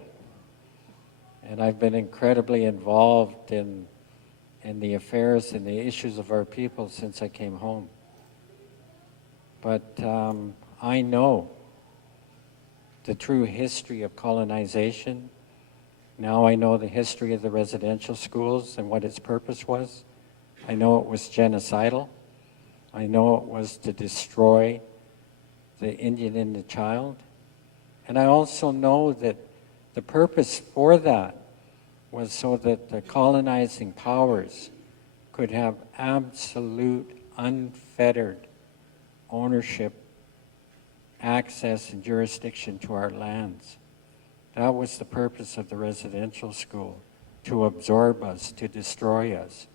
And I've been incredibly involved in the affairs and the issues of our people since I came home. But I know the true history of colonization. Now I know the history of the residential schools and what its purpose was. I know it was genocidal. I know it was to destroy the Indian and the child. And I also know that the purpose for that was so that the colonizing powers could have absolute, unfettered ownership, access, and jurisdiction to our lands. That was the purpose of the residential school, to absorb us, to destroy us,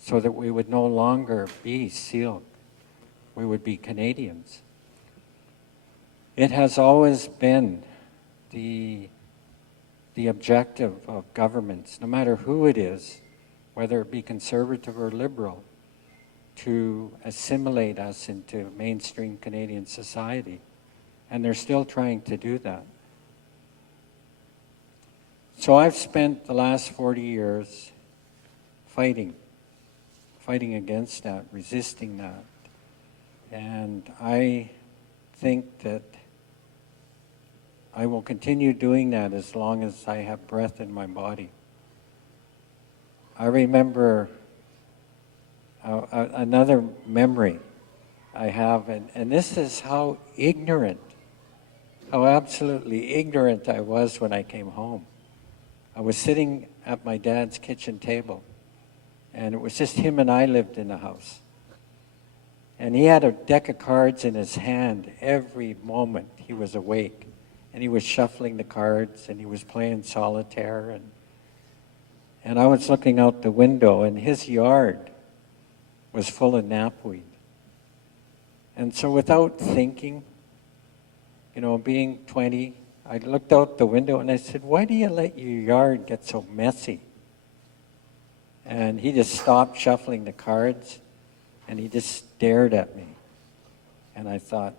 so that we would no longer be Syilx. We would be Canadians. It has always been the objective of governments, no matter who it is, whether it be conservative or liberal, to assimilate us into mainstream Canadian society. And they're still trying to do that. So I've spent the last 40 years fighting against that, resisting that. And I think that I will continue doing that as long as I have breath in my body. I remember another memory I have, and this is how ignorant, how absolutely ignorant I was when I came home. I was sitting at my dad's kitchen table, and it was just him and I lived in the house. And he had a deck of cards in his hand every moment he was awake. And he was shuffling the cards, and he was playing solitaire. And I was looking out the window, and his yard was full of knapweed. And so without thinking, you know, being 20, I looked out the window and I said, "Why do you let your yard get so messy?" And he just stopped shuffling the cards, and he just stared at me. And I thought,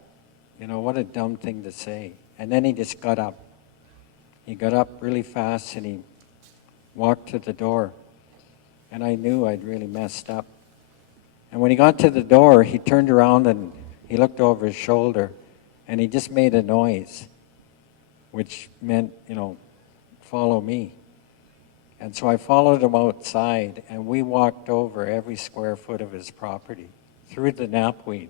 you know, what a dumb thing to say. And then he just got up. He got up really fast, and he walked to the door. And I knew I'd really messed up. And when he got to the door, he turned around and he looked over his shoulder, and he just made a noise, which meant, you know, follow me. And so I followed him outside, and we walked over every square foot of his property through the knapweed.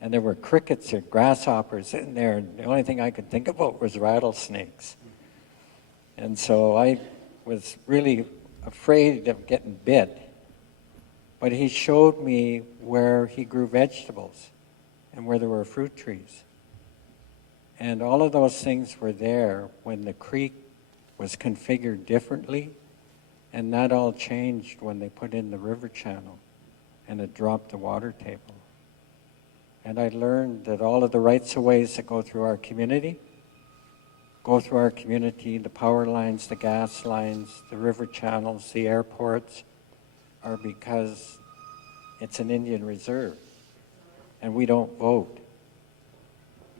And there were crickets or grasshoppers in there, and the only thing I could think about was rattlesnakes. And so I was really afraid of getting bit. But he showed me where he grew vegetables and where there were fruit trees. And all of those things were there when the creek was configured differently, and that all changed when they put in the river channel and it dropped the water table. And I learned that all of the rights-of-ways that go through our community, the power lines, the gas lines, the river channels, the airports, are because it's an Indian reserve, and we don't vote.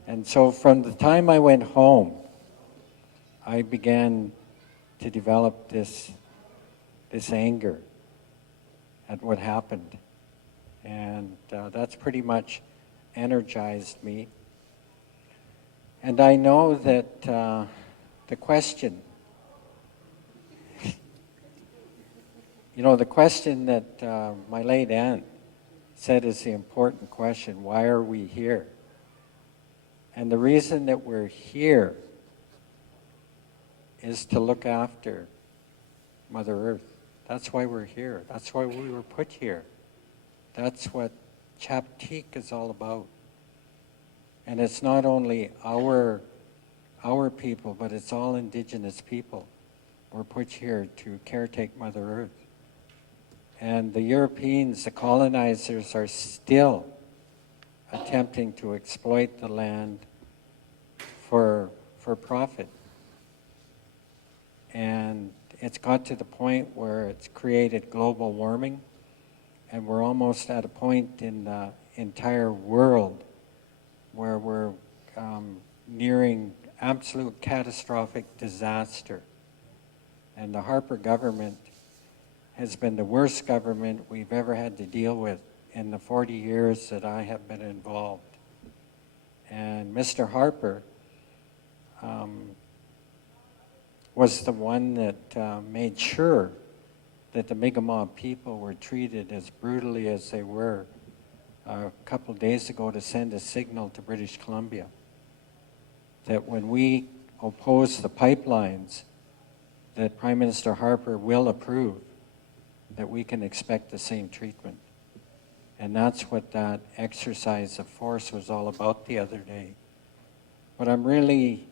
And so from the time I went home, I began to develop this anger at what happened. And that's pretty much energized me. And I know that the question, you know, the question that my late aunt said is the important question: why are we here? And the reason that we're here is to look after Mother Earth. That's why we're here. That's why we were put here. That's what Chaptik is all about. And it's not only our people, but it's all Indigenous people. We're put here to caretake Mother Earth. And the Europeans, the colonizers, are still attempting to exploit the land for profit. And it's got to the point where it's created global warming, and we're almost at a point in the entire world where we're nearing absolute catastrophic disaster. And the Harper government has been the worst government we've ever had to deal with in the 40 years that I have been involved. And Mr. Harper was the one that made sure that the Mi'kmaq people were treated as brutally as they were a couple of days ago, to send a signal to British Columbia that when we oppose the pipelines that Prime Minister Harper will approve, that we can expect the same treatment. And that's what that exercise of force was all about the other day. But I'm really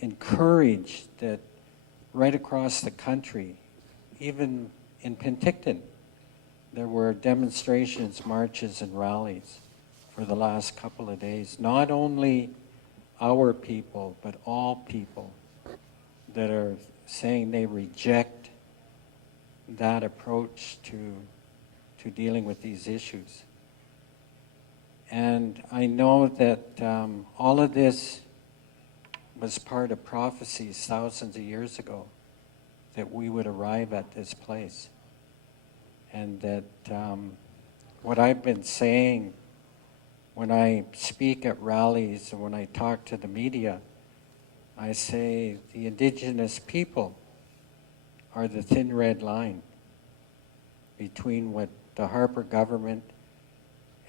encouraged that right across the country, even in Penticton, there were demonstrations, marches, and rallies for the last couple of days. Not only our people, but all people that are saying they reject that approach to dealing with these issues. And I know that all of this was part of prophecies thousands of years ago, that we would arrive at this place. And that what I've been saying when I speak at rallies and when I talk to the media, I say the Indigenous people are the thin red line between what the Harper government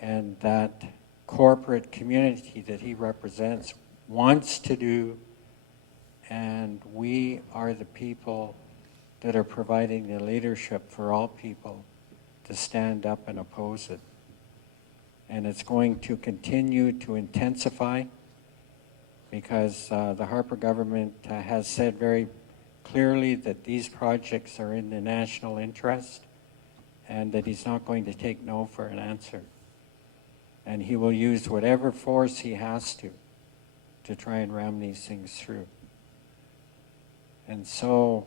and that corporate community that he represents wants to do, and we are the people that are providing the leadership for all people to stand up and oppose it. And it's going to continue to intensify because the Harper government has said very clearly that these projects are in the national interest and that he's not going to take no for an answer. And he will use whatever force he has to try and ram these things through. And so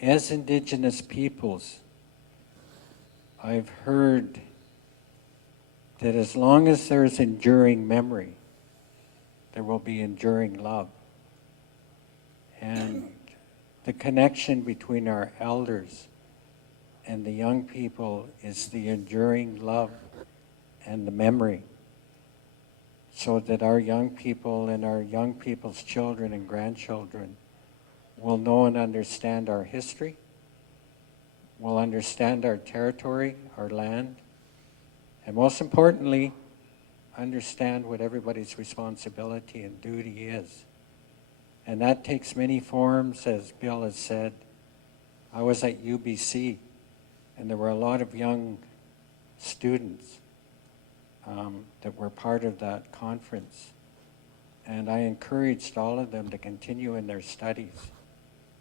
as Indigenous peoples, I've heard that as long as there's enduring memory, there will be enduring love. And the connection between our elders and the young people is the enduring love and the memory, so that our young people and our young people's children and grandchildren will know and understand our history, will understand our territory, our land, and most importantly, understand what everybody's responsibility and duty is. And that takes many forms, as Bill has said. I was at UBC, and there were a lot of young students that were part of that conference. And I encouraged all of them to continue in their studies,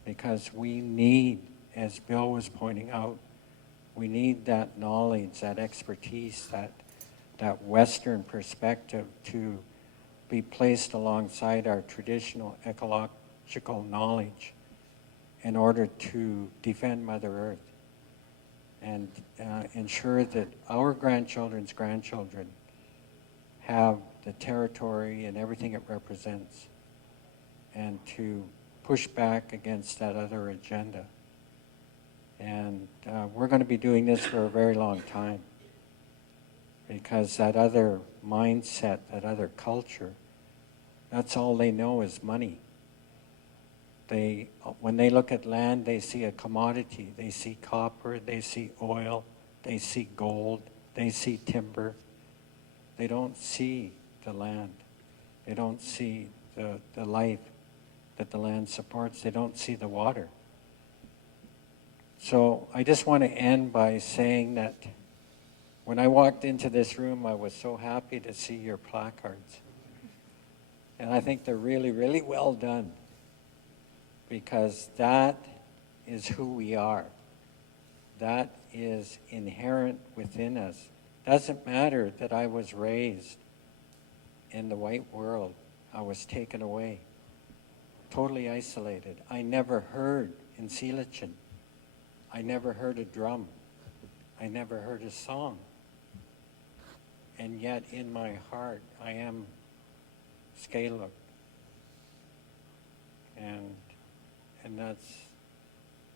because we need, as Bill was pointing out, we need that knowledge, that expertise, that Western perspective to be placed alongside our traditional ecological knowledge in order to defend Mother Earth and ensure that our grandchildren's grandchildren have the territory and everything it represents, and to push back against that other agenda. And we're going to be doing this for a very long time, because that other mindset, that other culture, that's all they know is money. When they look at land, they see a commodity. They see copper, they see oil, they see gold, they see timber. They don't see the land. They don't see the life that the land supports. They don't see the water. So I just want to end by saying that when I walked into this room, I was so happy to see your placards. And I think they're really, really well done, because that is who we are. That is inherent within us. Doesn't matter that I was raised in the white world. I was taken away, totally isolated. I never heard in Syilx. I never heard a drum. I never heard a song. And yet in my heart, I am Syilx. And that's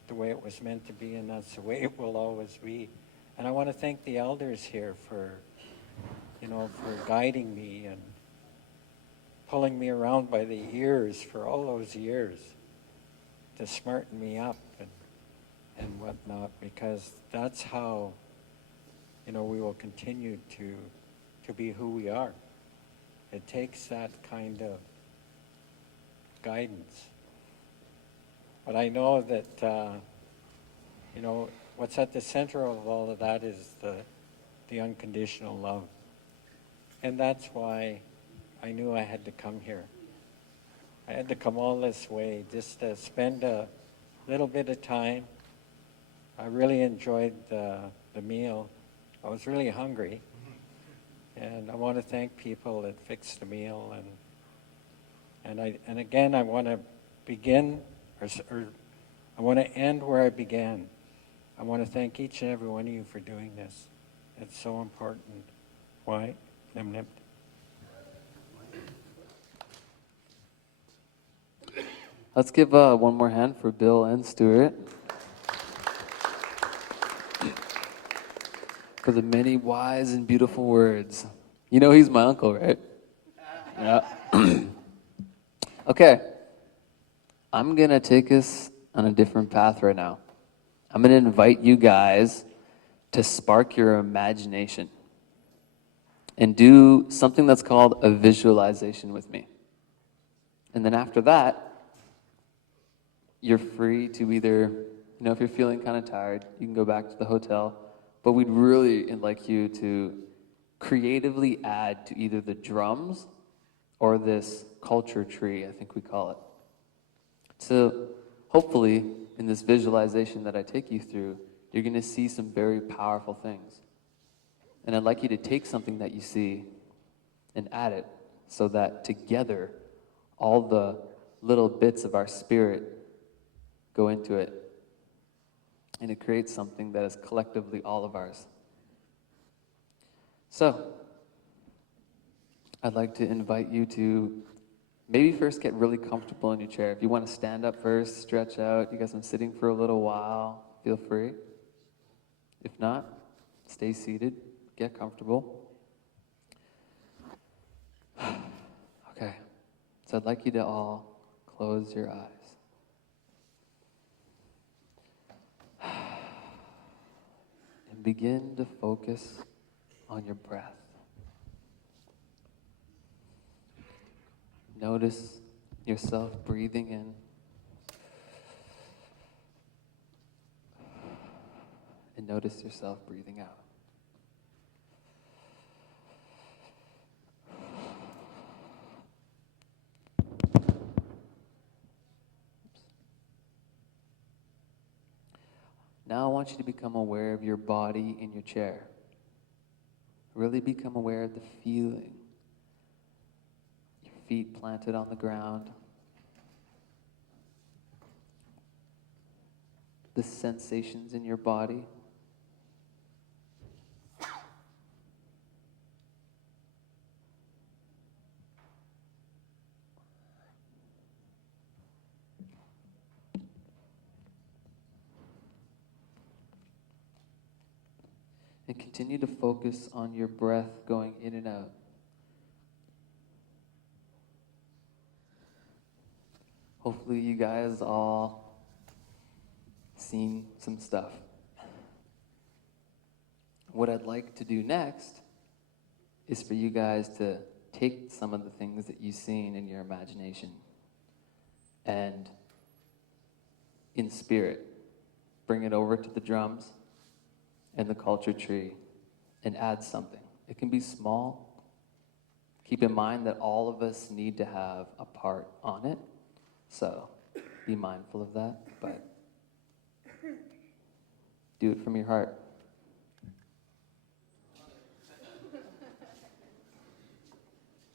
the way it was meant to be, and that's the way it will always be. And I want to thank the elders here for guiding me and pulling me around by the ears for all those years to smarten me up and whatnot, because that's how, we will continue to be who we are. It takes that kind of guidance. But I know that, what's at the center of all of that is the unconditional love. And that's why I knew I had to come here. I had to come all this way just to spend a little bit of time. I really enjoyed the meal. I was really hungry. And I want to thank people that fixed the meal. And again, I want to begin, or I want to end where I began. I want to thank each and every one of you for doing this. It's so important. Why? Nimnipt. Let's give one more hand for Bill and Stewart for the many wise and beautiful words. You know he's my uncle, right? Yeah. Okay. I'm going to take us on a different path right now. I'm going to invite you guys to spark your imagination and do something that's called a visualization with me. And then after that, you're free to either, if you're feeling kind of tired, you can go back to the hotel. But we'd really like you to creatively add to either the drums or this culture tree, I think we call it. So hopefully, in this visualization that I take you through, you're going to see some very powerful things. And I'd like you to take something that you see and add it so that together, all the little bits of our spirit go into it and it creates something that is collectively all of ours. So, I'd like to invite you to maybe first get really comfortable in your chair. If you want to stand up first, stretch out. You guys have been sitting for a little while, feel free. If not, stay seated, get comfortable. Okay, so I'd like you to all close your eyes. And begin to focus on your breath. Notice yourself breathing in and notice yourself breathing out. Now I want you to become aware of your body in your chair. Really become aware of the feeling. Your feet planted on the ground. The sensations in your body. And continue to focus on your breath going in and out. Hopefully you guys all seen some stuff. What I'd like to do next is for you guys to take some of the things that you've seen in your imagination and in spirit, bring it over to the drums and the culture tree and add something. It can be small. Keep in mind that all of us need to have a part on it, so be mindful of that, but do it from your heart.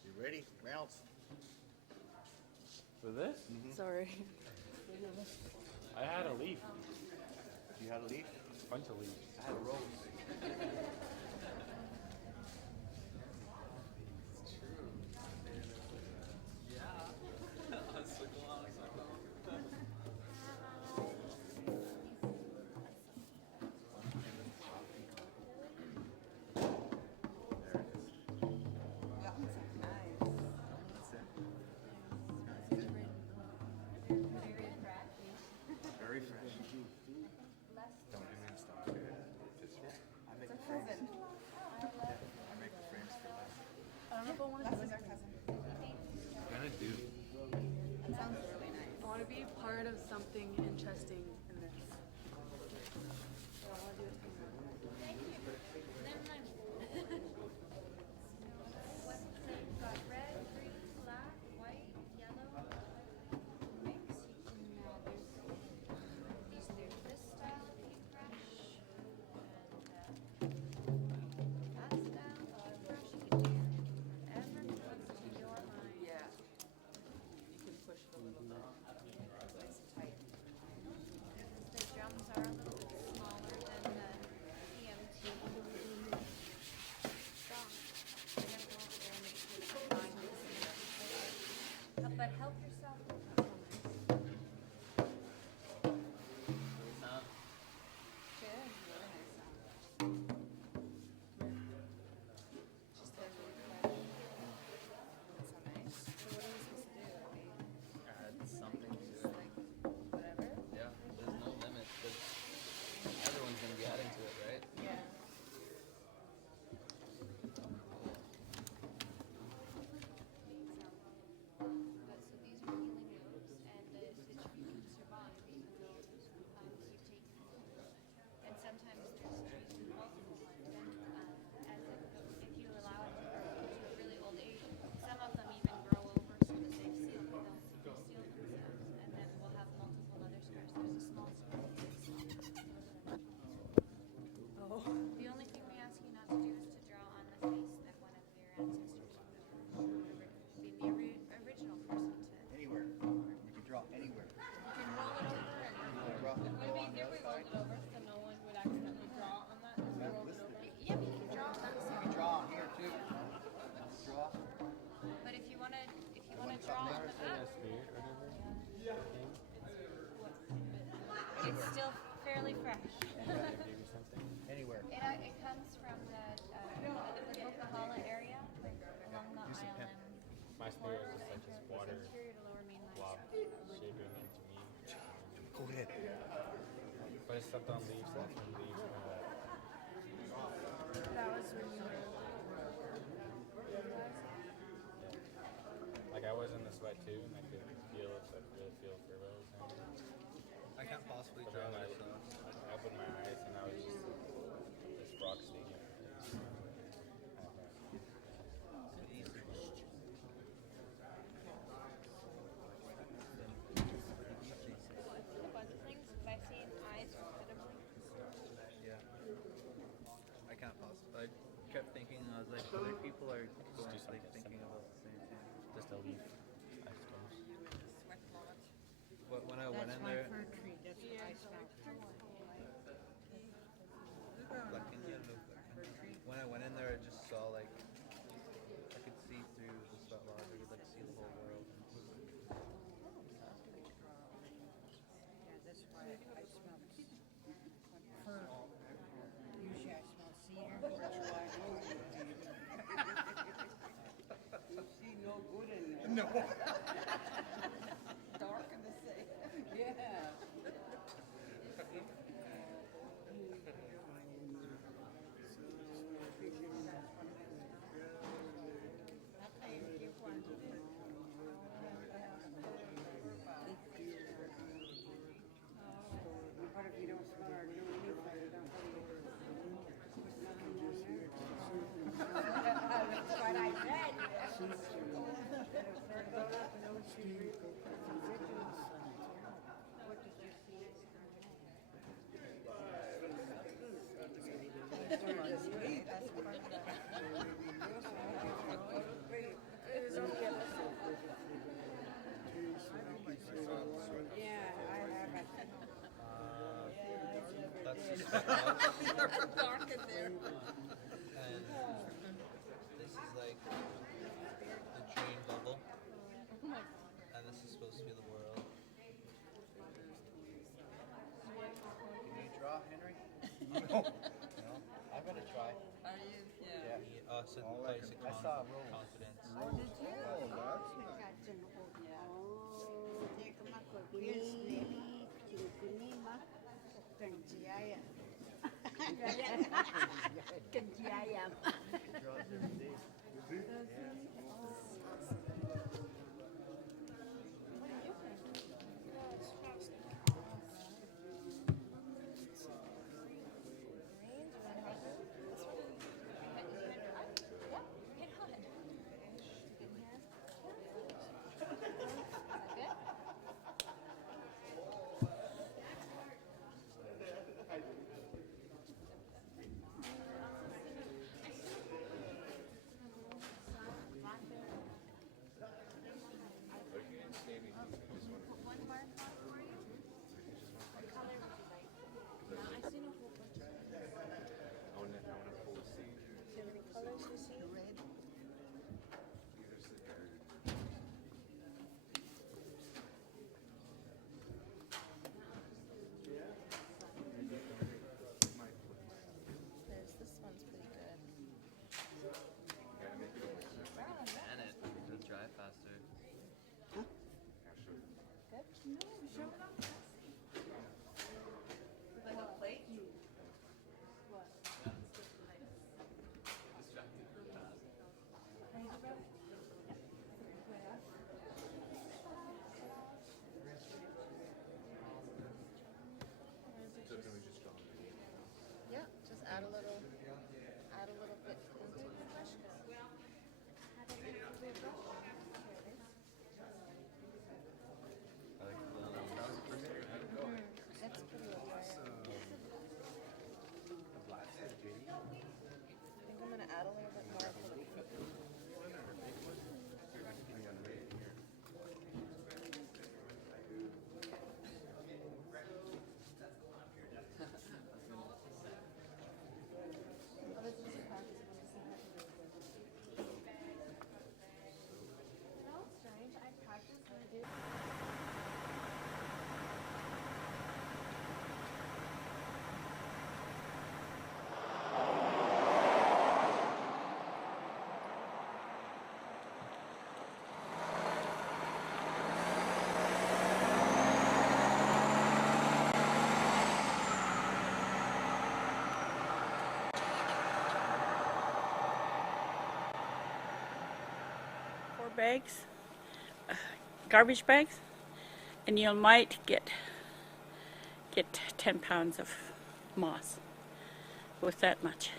You ready? Rounds. For this? Mm-hmm. Sorry. I had a leaf. You had a leaf? A bunch of leaves. I had a rose. Very fresh. Don't even stop. I make the frames. I make the frames for that. I don't know if I want to do it. Gonna do. That sounds really nice. I want to be part of something interesting in this. So I want to do it tomorrow. Thank you. What's the same? Got red, green, black, white, yellow. Mix. You can there's this style of paintbrush and that style of paintbrush. You can do whatever comes to your mind. Yeah. You can push it a little bit. It's tight. The drums are a little bit smaller than the EMT. Strong. You're gonna go over there and make sure that your mind is but help yourself. Good. Really nice sound. Just like really fresh. That's so nice. So what are we supposed to do? Add something to Just like whatever? Yeah, there's no limit, but everyone's gonna be adding to it, right? Yeah. But so these are healing herbs, and the tree can survive even though sometimes you take, and sometimes there's trees with multiple ones, and if you allow it to grow to a really old age, some of them even grow over so that they've sealed, they'll seal themselves, and then we'll have multiple other scars. There's a small scar here. Oh. The only thing we ask you not to do is to draw on the face that one of your ancestors be the original person to. Anywhere. You can draw anywhere. You can roll it over and Draw. would it be easier if we rolled it over? Go ahead. But I stepped on leaves, that's when leaves That was when you were. Like I was in the sweat too, and I could feel it, so I could really feel for those. I can't possibly But draw then this. I opened my eyes and I was just this rock stadium. A bunch of things by seeing eyes repeatedly. Yeah. I can't possibly. I kept thinking, I was like, other people are going, like thinking about the same thing. Just a leaf, I suppose. But when I went in there, when I went in there, I just saw like I could see through the sweat lodge. I could like see the whole world. That's why I smell fir. Usually I smell cedar. That's why you see no good in there. No. Dark in the sea. Yeah. What if you don't smell or do anything? You don't put nothing on there? That's what I said. What did you see? That's part of that. Yeah, I have it. That's just Dark in there. and this is like the dream bubble, and this is supposed to be the world. Can you draw, Henry? No. I'm gonna try. Are you? Yeah. So the place of confidence. Oh, did you? Oh, that's nice. Take them up with kids. Kenjiaya. Kenjiaya. This one's pretty good. And it'll dry faster. Good? No, show it off. Like a plate? What? Yeah, just add a little bit into the brush. Add a little bit of brush. I like the bags, garbage bags, and you might get 10 pounds of moss with that much.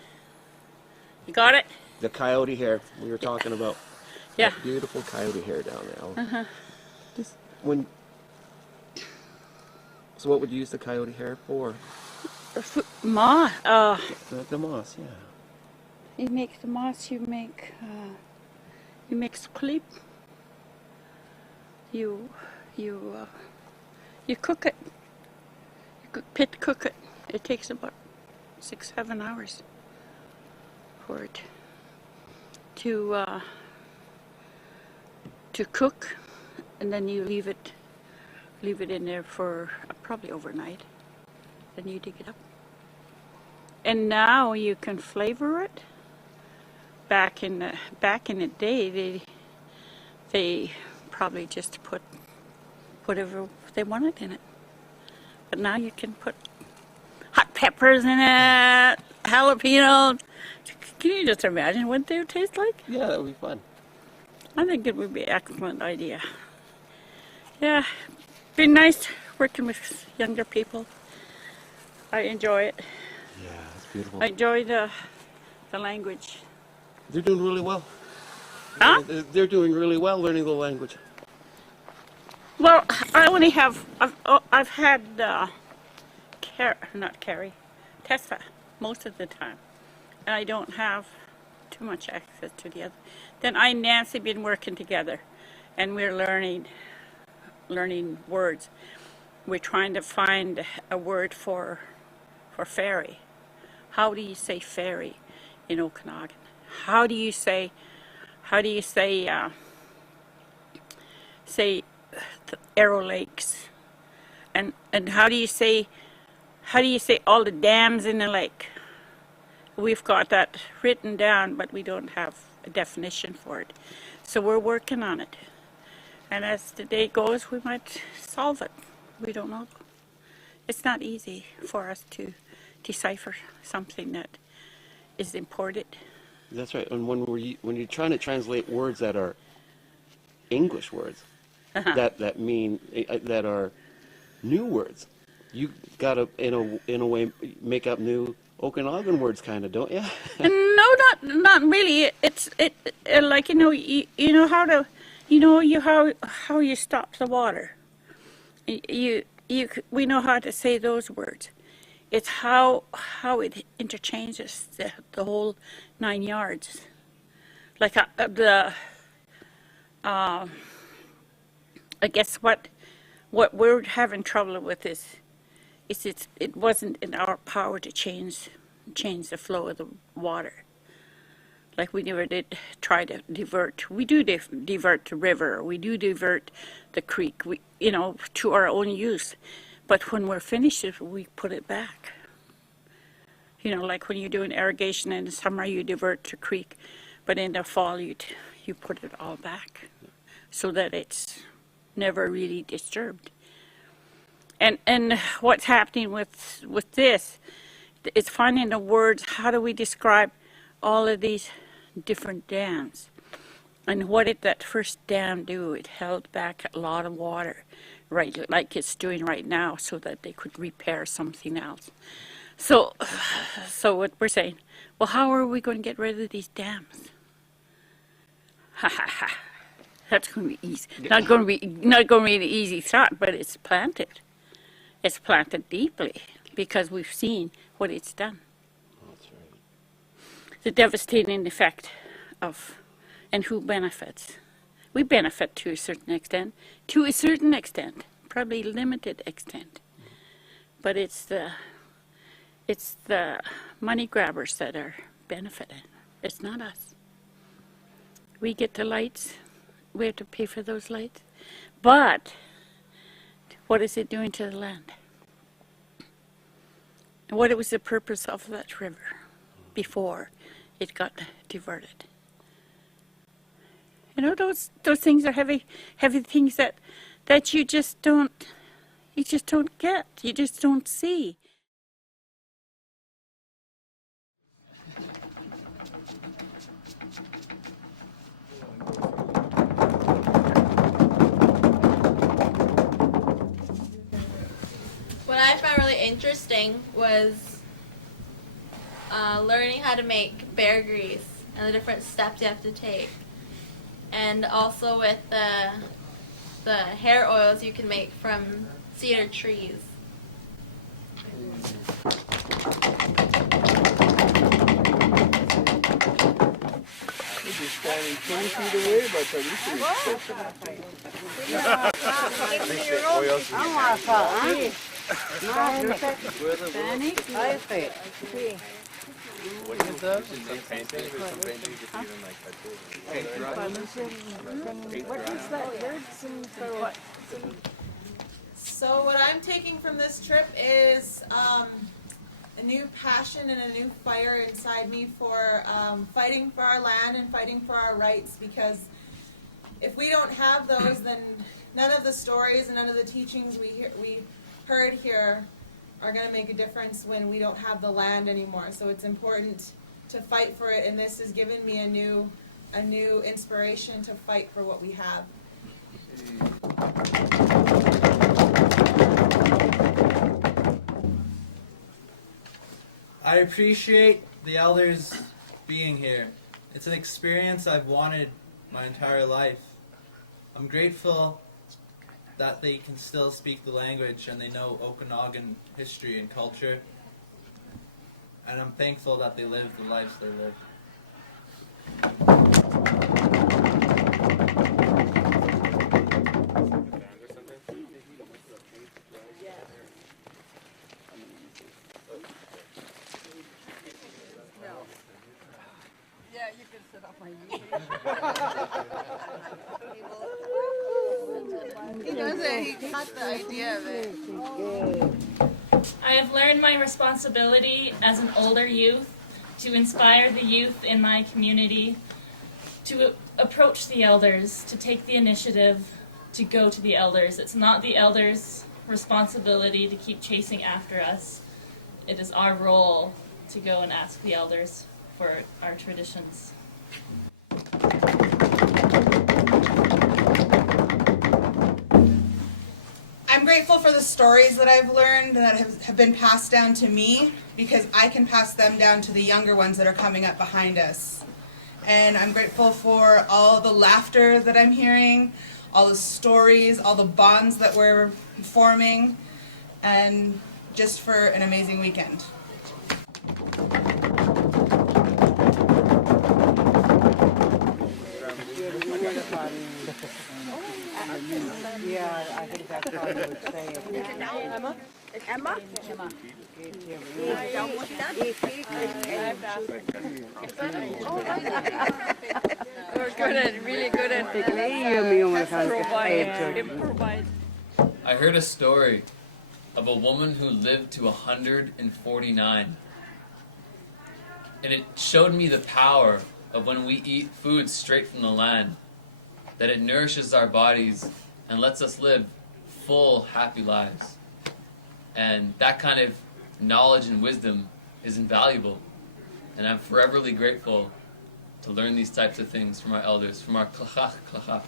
You got it? The coyote hair we were talking about. Yeah. That beautiful coyote hair down there. Uh-huh. So what would you use the coyote hair for? Moss. The moss, yeah. You make the moss. You make sleep. You cook it. You cook it. It takes about 6-7 hours for it to cook, and then you leave it in there for probably overnight. Then you dig it up, and now you can flavor it. Back in the day, they probably just put whatever they wanted in it, but now you can put hot peppers in it, jalapenos. Can you just imagine what they would taste like? Yeah, that would be fun. I think it would be an excellent idea. Yeah, be nice working with younger people. I enjoy it. Yeah, it's beautiful. I enjoy the language. They're doing really well. Huh? They're doing really well learning the language. Well, I've had Tessa most of the time, and I don't have too much access to the other. Then I and Nancy been working together, and we're learning words. We're trying to find a word for fairy. How do you say fairy in Okanagan? How do you say Arrow Lakes? And how do you say all the dams in the lake? We've got that written down, but we don't have a definition for it. So we're working on it. And as the day goes, we might solve it. We don't know. It's not easy for us to decipher something that is imported. That's right. And when you're trying to translate words that are English words, that mean that are new words, you gotta in a way make up new Okanagan words, kind of, don't you? No, not really. It's like how you stop the water. We know how to say those words. It's how it interchanges the whole 9 yards. Like I guess what we're having trouble with is it wasn't in our power to change the flow of the water. Like we never did try to divert. We do divert the river. We do divert the creek. To our own use. But when we're finished, we put it back. Like when you're doing irrigation in the summer, you divert the creek, but in the fall, you put it all back, so that it's never really disturbed. And what's happening with this is finding the words. How do we describe all of these different dams? And what did that first dam do? It held back a lot of water, right, like it's doing right now, so that they could repair something else. So what we're saying, well, how are we going to get rid of these dams? That's going to be easy. Not going to be an easy thought, but it's planted. It's planted deeply because we've seen what it's done. That's right. The devastating effect of, and who benefits? We benefit to a certain extent, probably limited extent. But it's the money grabbers that are benefiting. It's not us. We get the lights. We have to pay for those lights. But what is it doing to the land? And what was the purpose of that river before it got diverted? Those things are heavy things that you just don't get. You just don't see. interesting was learning how to make bear grease and the different steps you have to take. And also with the hair oils you can make from cedar trees. This is standing 20 feet away, but this is What is that? Some painting? Some painting just even like What is that? So what I'm taking from this trip is a new passion and a new fire inside me for fighting for our land and fighting for our rights, because if we don't have those, then none of the stories and none of the teachings we heard here are going to make a difference when we don't have the land anymore. So it's important to fight for it, and this has given me a new inspiration to fight for what we have. I appreciate the elders being here. It's an experience I've wanted my entire life. I'm grateful that they can still speak the language and they know Okanagan history and culture. And I'm thankful that they live the lives they live. Yeah, you can sit on my knee. He doesn't. He got the idea of it. I have learned my responsibility as an older youth to inspire the youth in my community, to approach the elders, to take the initiative, to go to the elders. It's not the elders' responsibility to keep chasing after us. It is our role to go and ask the elders for our traditions. I'm grateful for the stories that I've learned that have been passed down to me, because I can pass them down to the younger ones that are coming up behind us. And I'm grateful for all the laughter that I'm hearing, all the stories, all the bonds that we're forming, and just for an amazing weekend. Yeah, I think that's how I would say it. Emma? Emma? We're good at, really good at improvise. I heard a story of a woman who lived to 149. And it showed me the power of when we eat food straight from the land, that it nourishes our bodies and lets us live full, happy lives. And that kind of knowledge and wisdom is invaluable. And I'm foreverly grateful to learn these types of things from our elders, from our klachach klachach.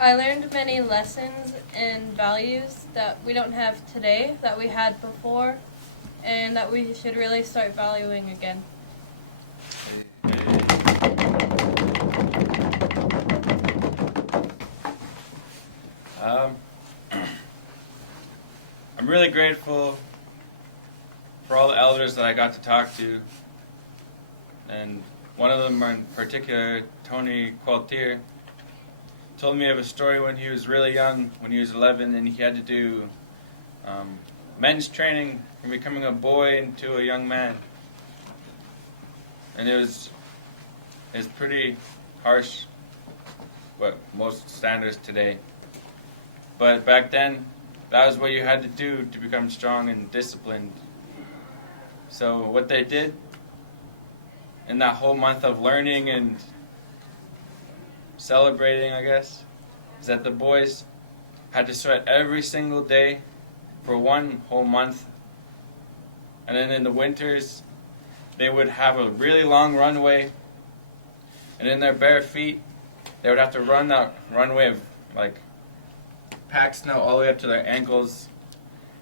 I learned many lessons and values that we don't have today, that we had before, and that we should really start valuing again. I'm really grateful for all the elders that I got to talk to, and one of them in particular, Tony Qualtier, told me of a story when he was really young, when he was 11, and he had to do men's training from becoming a boy into a young man. And it was pretty harsh, what most standards today. But back then, that was what you had to do to become strong and disciplined. So what they did in that whole month of learning and celebrating, I guess, is that the boys had to sweat every single day for one whole month. And then in the winters, they would have a really long runway, and in their bare feet, they would have to run that runway of like packed snow all the way up to their ankles.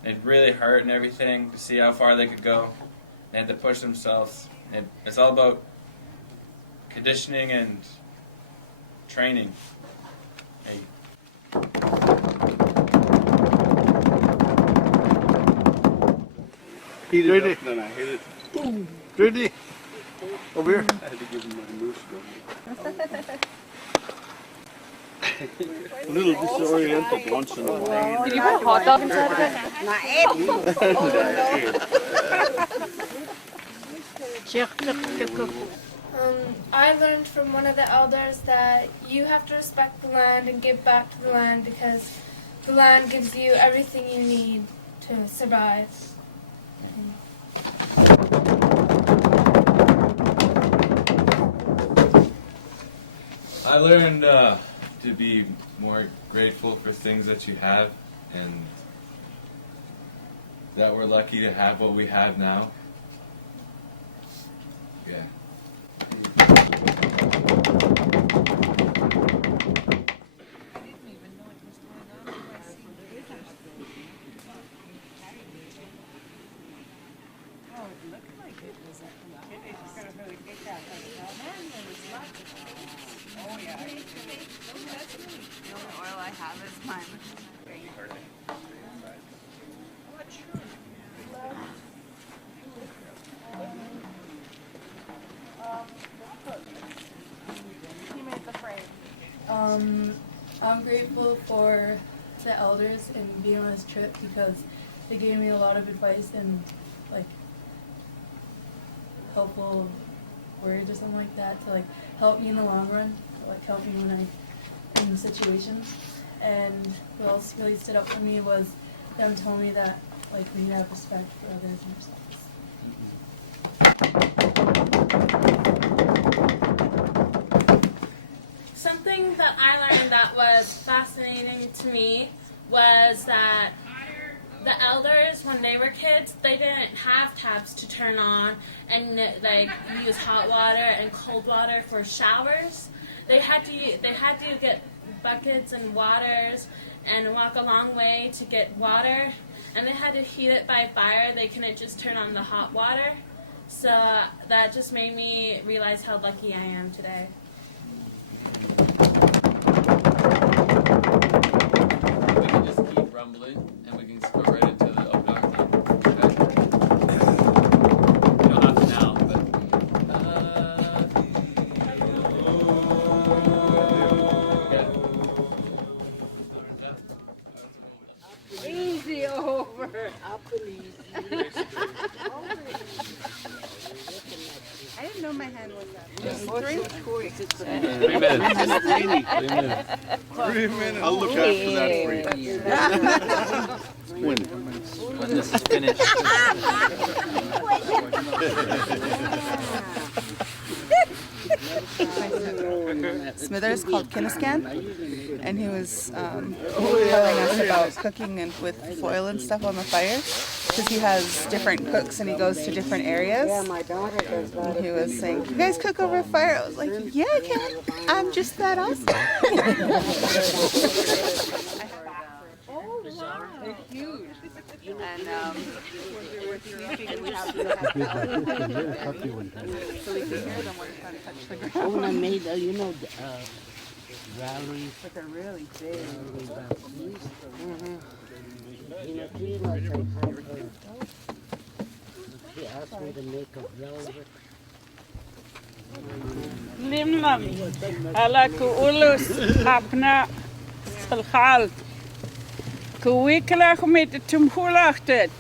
It really hurt and everything to see how far they could go. They had to push themselves. It's all about conditioning and training. Heat it up, then I hit it. Boom. Ready? Over here. I had to give him my moose gun. A little disoriented once in a while. Did you put a hot dog inside of it? I learned from one of the elders that you have to respect the land and give back to the land because the land gives you everything you need to survive. I learned to be more grateful for things that you have and that we're lucky to have what we have now. Yeah. I'm grateful for the elders and being on this trip because they gave me a lot of advice and like helpful words or something like that to like help me in the long run, to, like help me when I'm in situations. And what else really stood up for me was them telling me that like we need to have respect for others and ourselves. Something that I learned that was fascinating to me was that the elders, when they were kids, they didn't have taps to turn on and like use hot water and cold water for showers. They had to get buckets and waters and walk a long way to get water, and they had to heat it by fire. They couldn't just turn on the hot water. So that just made me realize how lucky I am today. We can just keep rumbling, and we can just go right into the Okanagan. Okay? You don't have to now, but. Easy over. Up and easy. I didn't know my hand was up. Yes. 3 minutes. 3 minutes. 3 minutes. 3 minutes. I'll look after that for you. When this is finished. Smithers called Kinniscan, and he was telling us about cooking and with foil and stuff on the fire, because he has different cooks and he goes to different areas. Yeah, my daughter does that. And he was saying, "You guys cook over a fire?" I was like, "Yeah, I can. I'm just that awesome." Oh, wow. They're huge. And so we can hear them when they touch the ground. ONA made, galleries. But they're really big. You know, she was like, she asked me to make a velvet. Limlam, ala kuulus hapna salkhal. Kuwiklach met de tumhulachtet.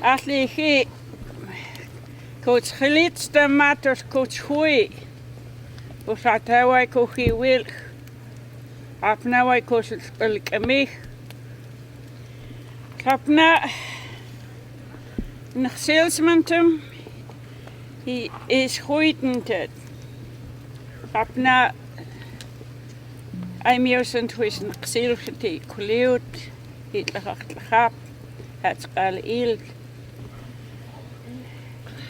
Aslichi coach gelits de matters coach hui. Usatawai kochi wilch. Apnawai coach spelkamich. Kapna nach salesmantum. He is goeidented. Kapna I'm here since we zijn gezeel geteekuleerd, het lachtlachap, het skal ild.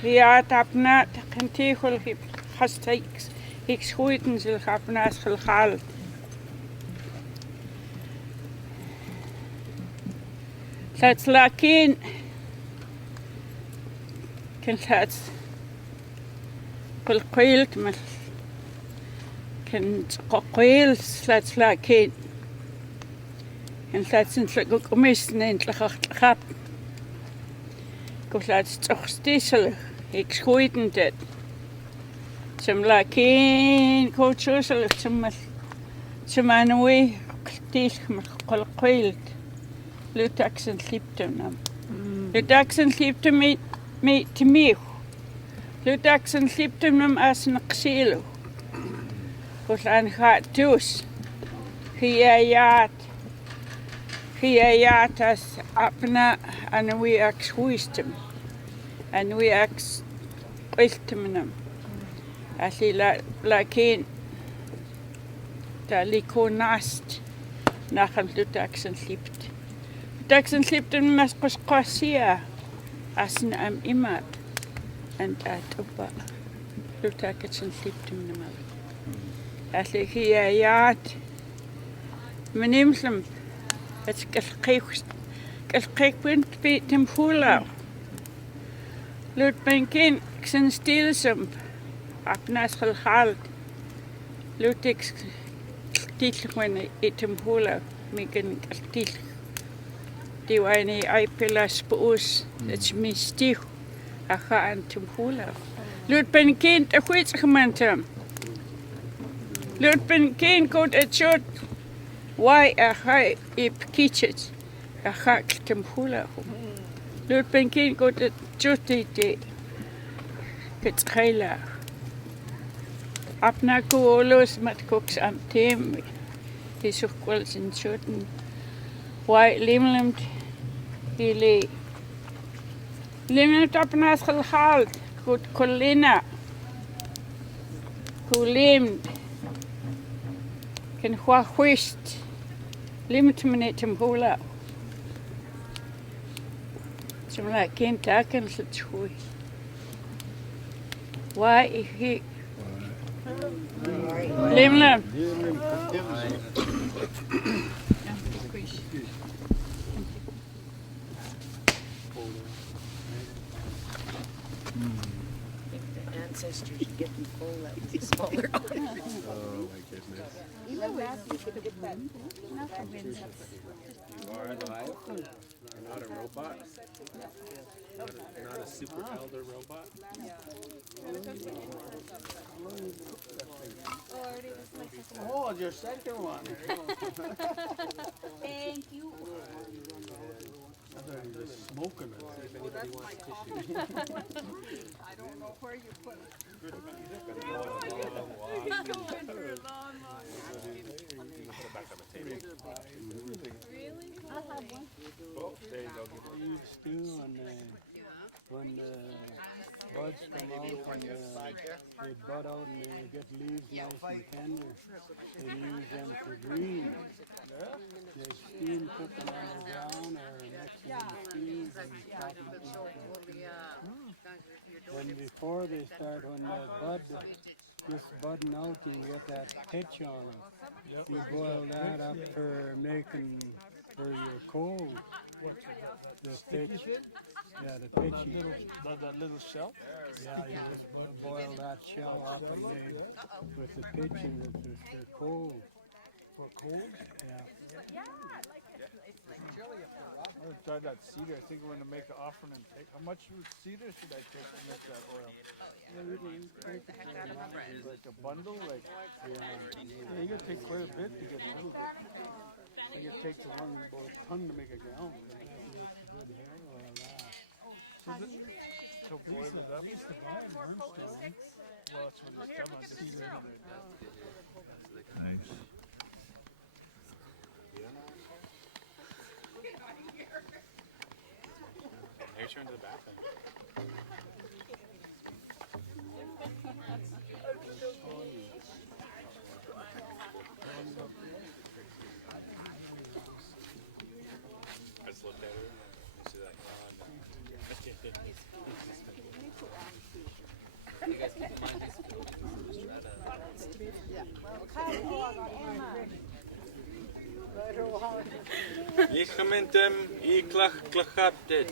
Ja, tapna, kan tegel heb, hastijks, Squakin apnas khal. That's lakin can that's بالقيلت مل كان قيل that's lakin and that's in the commission in the khap because that's toch Squakin did some lakin coaches some anyway tish qilqilt Lutaxen sleeptem nam. Lutaxen sleeptem me to me. Lutaxen sleeptem nam as een xelo. Cos aan gaat dus. Giaat as apna and we ax huistem. And we ax wistem nam. As he lakin da liko nast nach een lutaxen sleept. Daxen sleepten mas qasqasia asna am imad and at uba lutakatsen sleepten namal asli khiyat menimslam het kalqeqwint bitem hula lut benkin ksen stilsum apnas khalhal lutix tilwen item hula migen til Duane I pilas poos it's mistig aga antum hula lut ben kind a goed gementem lut ben kind goed a shot why a high ip kitchet a hak tum hula lut ben kind goed a juti de het khayla apna kolos mat koks am tem is ook wel zijn shorten why limlimt Hooley limlimt apnas khal goed collina Hoolimt kan khwist limit minetum hula Somla ken taken chui why he limlim Ancestors getting full that was a smaller one. Oh my goodness. Even Matthew could get that. You are alive. You're not a robot. You're not a super elder robot. Oh, your second one. Thank you. I thought you were just smoking it. See if anybody wants tissue. I don't know where you put it. Really? I'll have one. Oh, there you go. Stew and when the buds come out and they bud out and they get leaves nice and tender, they use them for green. They steam cook them on the ground or mix them in stews and chop them up. Then before they start, when the bud just budding out, you get that pitch on them. You boil that up for making for your coal. The pitch. Yeah, the pitchy. That little shell? Yeah, you just boil that shell up and made with the pitching with the coal. For coal? Yeah. I would try that cedar. I think we're going to make an offering and take. How much cedar should I take to make that oil? Like a bundle? Like, yeah, you got to take quite a bit to get a little bit. I think it takes about a ton to make a gallon. So boil it up. Well, it's when it's done on cedar. Nice. Maybe turn to the back then. I just looked at her and she's like, you guys keep in mind these Lichamentem I klachaptet.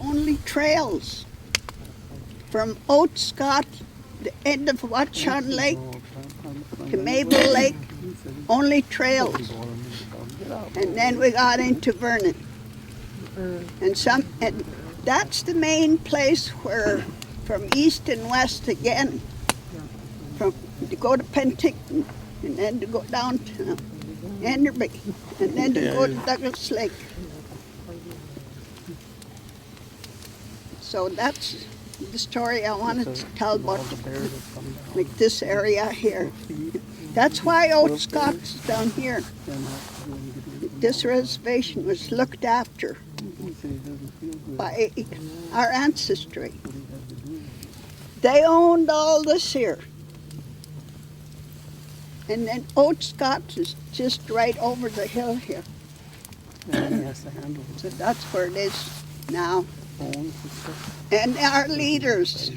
Only trails from Oatscott, the end of Whatshan Lake, to Maple Lake, only trails. And then we got into Vernon. And that's the main place where, from east and west again, to go to Penticton, and then to go down to Enderby, and then to go to Douglas Lake. So that's the story I wanted to tell about like this area here. That's why Oatscott's down here. This reservation was looked after by our ancestry. They owned all this here. And then Oatscott is just right over the hill here. So that's where it is now. And our leaders,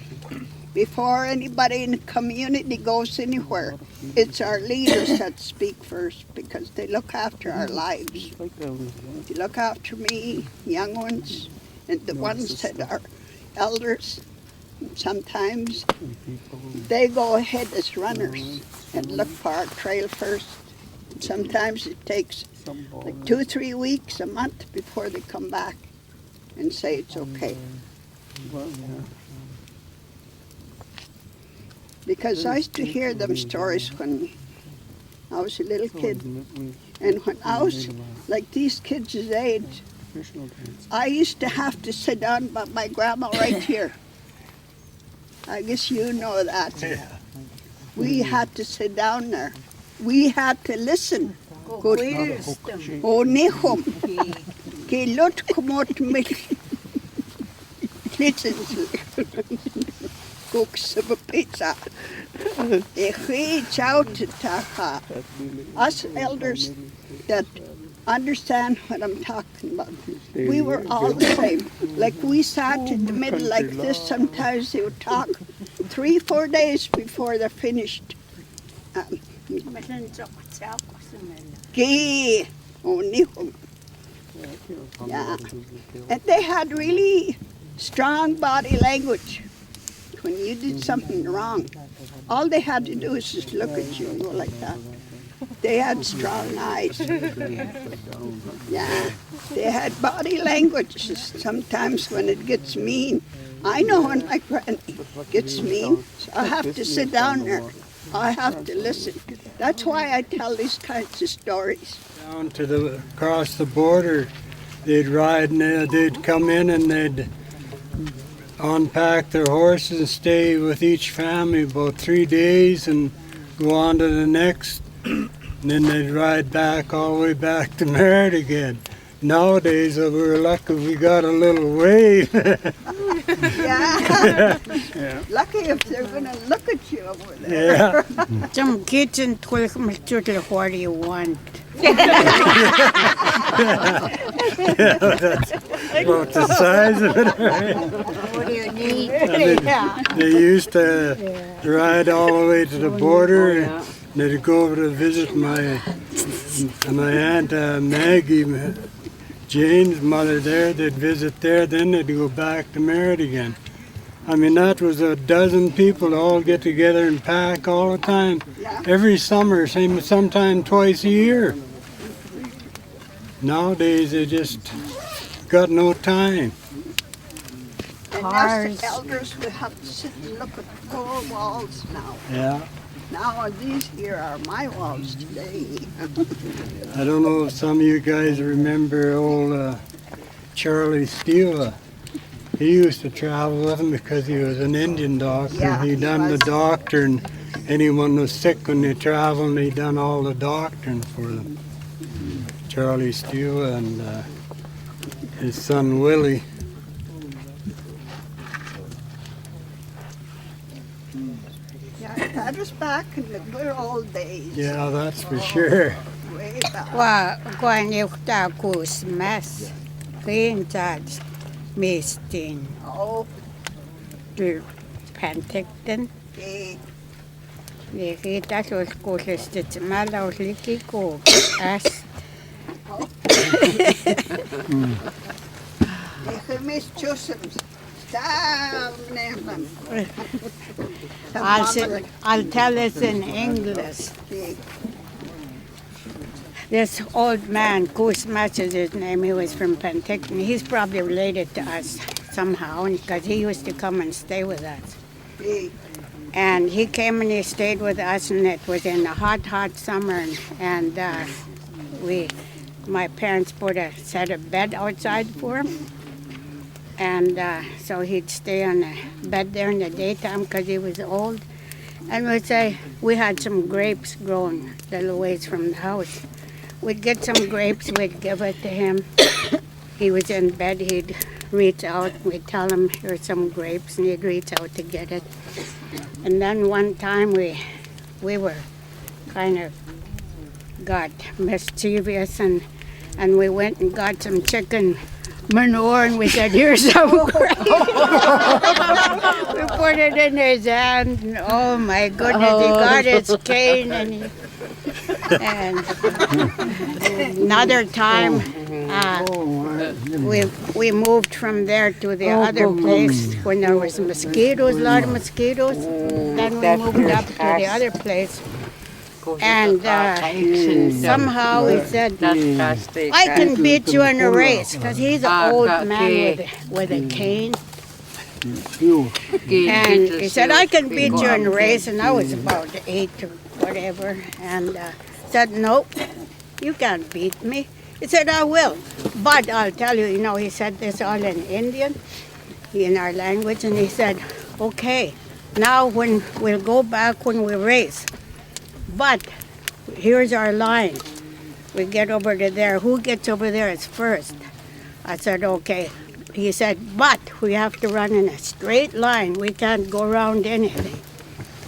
before anybody in the community goes anywhere, it's our leaders that speak first because they look after our lives. They look after me, young ones, and the ones that are elders. Sometimes they go ahead as runners and look for our trail first. And sometimes it takes like 2 or 3 weeks, a month before they come back and say it's okay. Because I used to hear them stories when I was a little kid. And when I was like these kids' age, I used to have to sit down by my grandma right here. I guess you know that. We had to sit down there. We had to listen. Good. O nehom. Ke lot komot mil. Listen. Cook some pizza. Us elders that understand what I'm talking about. We were all the same. Like we sat in the middle like this. Sometimes they would talk 3-4 days before they're finished. Yeah. And they had really strong body language. When you did something wrong, all they had to do is just look at you and go like that. They had strong eyes. Yeah, they had body language. Sometimes when it gets mean, I know when my granny gets mean, so I have to sit down there. I have to listen. That's why I tell these kinds of stories. Down to across the border, they'd ride and they'd come in and they'd unpack their horses and stay with each family about 3 days and go on to the next. And then they'd ride back all the way back to Merritt again. Nowadays, we're lucky we got a little wave. Yeah. Lucky if they're going to look at you over there. Yeah. Some kids in 12 children, what do you want? Yeah, that's about the size of it. Right? What do you need? They used to ride all the way to the border. And they'd go over to visit my Aunt Maggie, Jane's mother there. They'd visit there, then they'd go back to Merritt again. I mean, that was a dozen people all get together and pack all the time. Every summer, sometime twice a year. Nowadays, they just got no time. And us the elders, we have to sit and look at 4 walls now. Yeah. Now these here are my walls today. I don't know if some of you guys remember old Charlie Stewart. He used to travel with him because he was an Indian doctor. Yeah, he done the doctor, and anyone was sick when they traveled, he done all the doctoring for them. Charlie Stewart and his son Willie. Yeah, that was back in the good old days. Yeah, that's for sure. Way back. When you talk mess, clean that misting. Oh. To Penticton. Okay. Nikita sus kuusesta malaus likikuuk as. I'll tell it in English. This old man, Kusmach is his name, he was from Penticton. He's probably related to us somehow because he used to come and stay with us. And he came and he stayed with us, and it was in a hot, hot summer, and my parents put a set of bed outside for him, and so he'd stay on the bed there in the daytime because he was old. And we had some grapes growing a little ways from the house. We'd get some grapes, we'd give it to him. He was in bed, he'd reach out, we'd tell him, here's some grapes, and he'd reach out to get it. And then one time we were kind of got mischievous, and we went and got some chicken manure, and we said, here's some grapes. We put it in his hand, and oh my goodness, he got his cane, and another time we moved from there to the other place when there was mosquitoes, a lot of mosquitoes. Then we moved up to the other place. And somehow he said, I can beat you in a race, because he's an old man with a cane. And he said, I can beat you in a race, and I was about 8 or whatever. And said, nope, you can't beat me. He said, I will. But I'll tell you, he said this all in Indian, in our language, and he said, okay, now when we'll go back when we race. But here's our line. We get over to there. Who gets over there is first. I said, okay. He said, but we have to run in a straight line. We can't go around anything.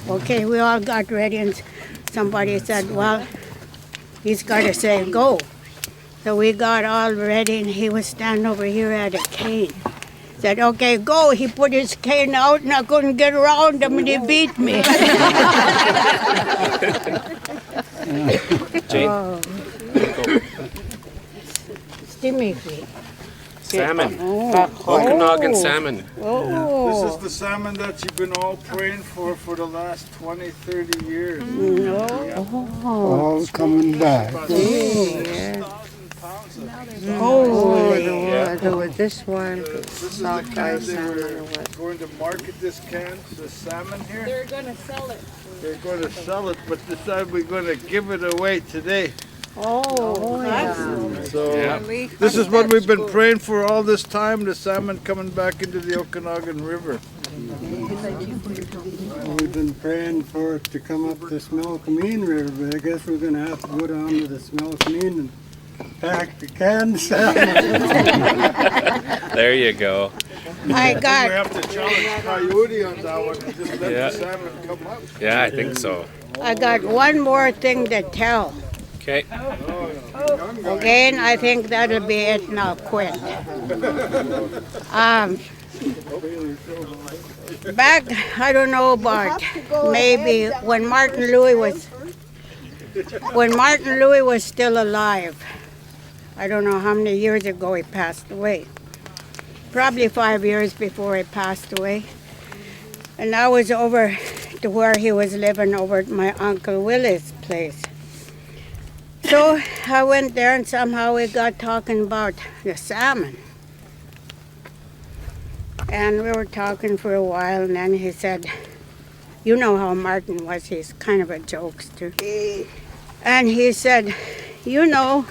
Okay, we all got ready, and somebody said, well, he's got to say go. So we got all ready, and he was standing over here at a cane. Said, okay, go. He put his cane out, and I couldn't get around him, and he beat me. Jane? Oh. Stimmy feet. Salmon. Oh. Okanagan salmon. Oh. This is the salmon that you've been all praying for the last 20, 30 years. No. All coming back. There was this one, This is the soft can ice they salmon were or what? going to market this can, the salmon here. They're gonna sell it. They're going to sell it, but this time we're going to give it away today. Oh, yeah. So Yeah. this is what we've been praying for all this time, the salmon coming back into the Okanagan River. We've been praying for it to come up the Smelkameen River, but I guess we're going to have to go down to the Smelkameen and pack the canned salmon. There you go. I We got, have to challenge Coyote on that one and just let Yeah. the salmon come up. Yeah, I think so. I got one more thing to tell. Okay. Again, I think that'll be it, and I'll quit. Back, I don't know about, maybe when Martin Louis was still alive. I don't know how many years ago he passed away. Probably 5 years before he passed away. And I was over to where he was living, over at my Uncle Willie's place. So I went there, and somehow we got talking about the salmon. And we were talking for a while, and then he said, you know how Martin was, he's kind of a jokester. And he said, you know,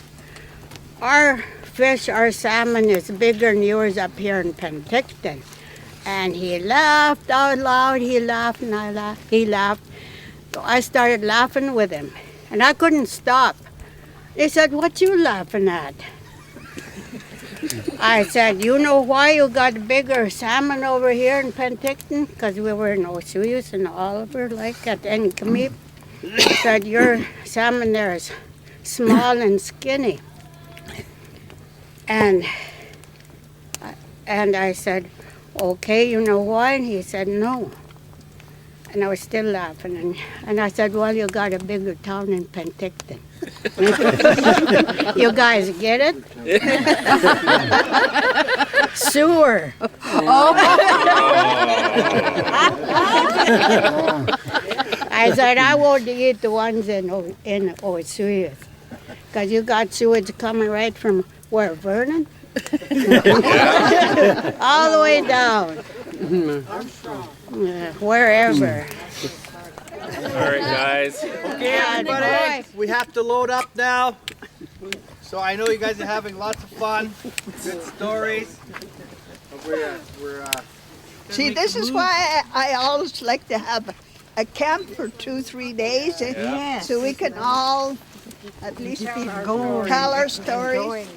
our fish, our salmon is bigger than yours up here in Penticton. And he laughed out loud, he laughed, and I laughed, he laughed. So I started laughing with him, and I couldn't stop. He said, what you laughing at? I said, you know why you got bigger salmon over here in Penticton? Because we were in Syilx and Oliver Lake at Enkamip. He said, your salmon there is small and skinny. And I said, okay, you know why? And he said, no. And I was still laughing. And I said, well, you got a bigger town in Penticton. You guys get it? Sewer. I said, I won't eat the ones in Syilx. Because you got sewage coming right from where, Vernon? All the way down. Wherever. All right, guys. Okay, everybody, we have to load up now. So I know you guys are having lots of fun, good stories. See, this is why I always like to have a camp for 2-3 days, Yes. so we can all at least tell our stories.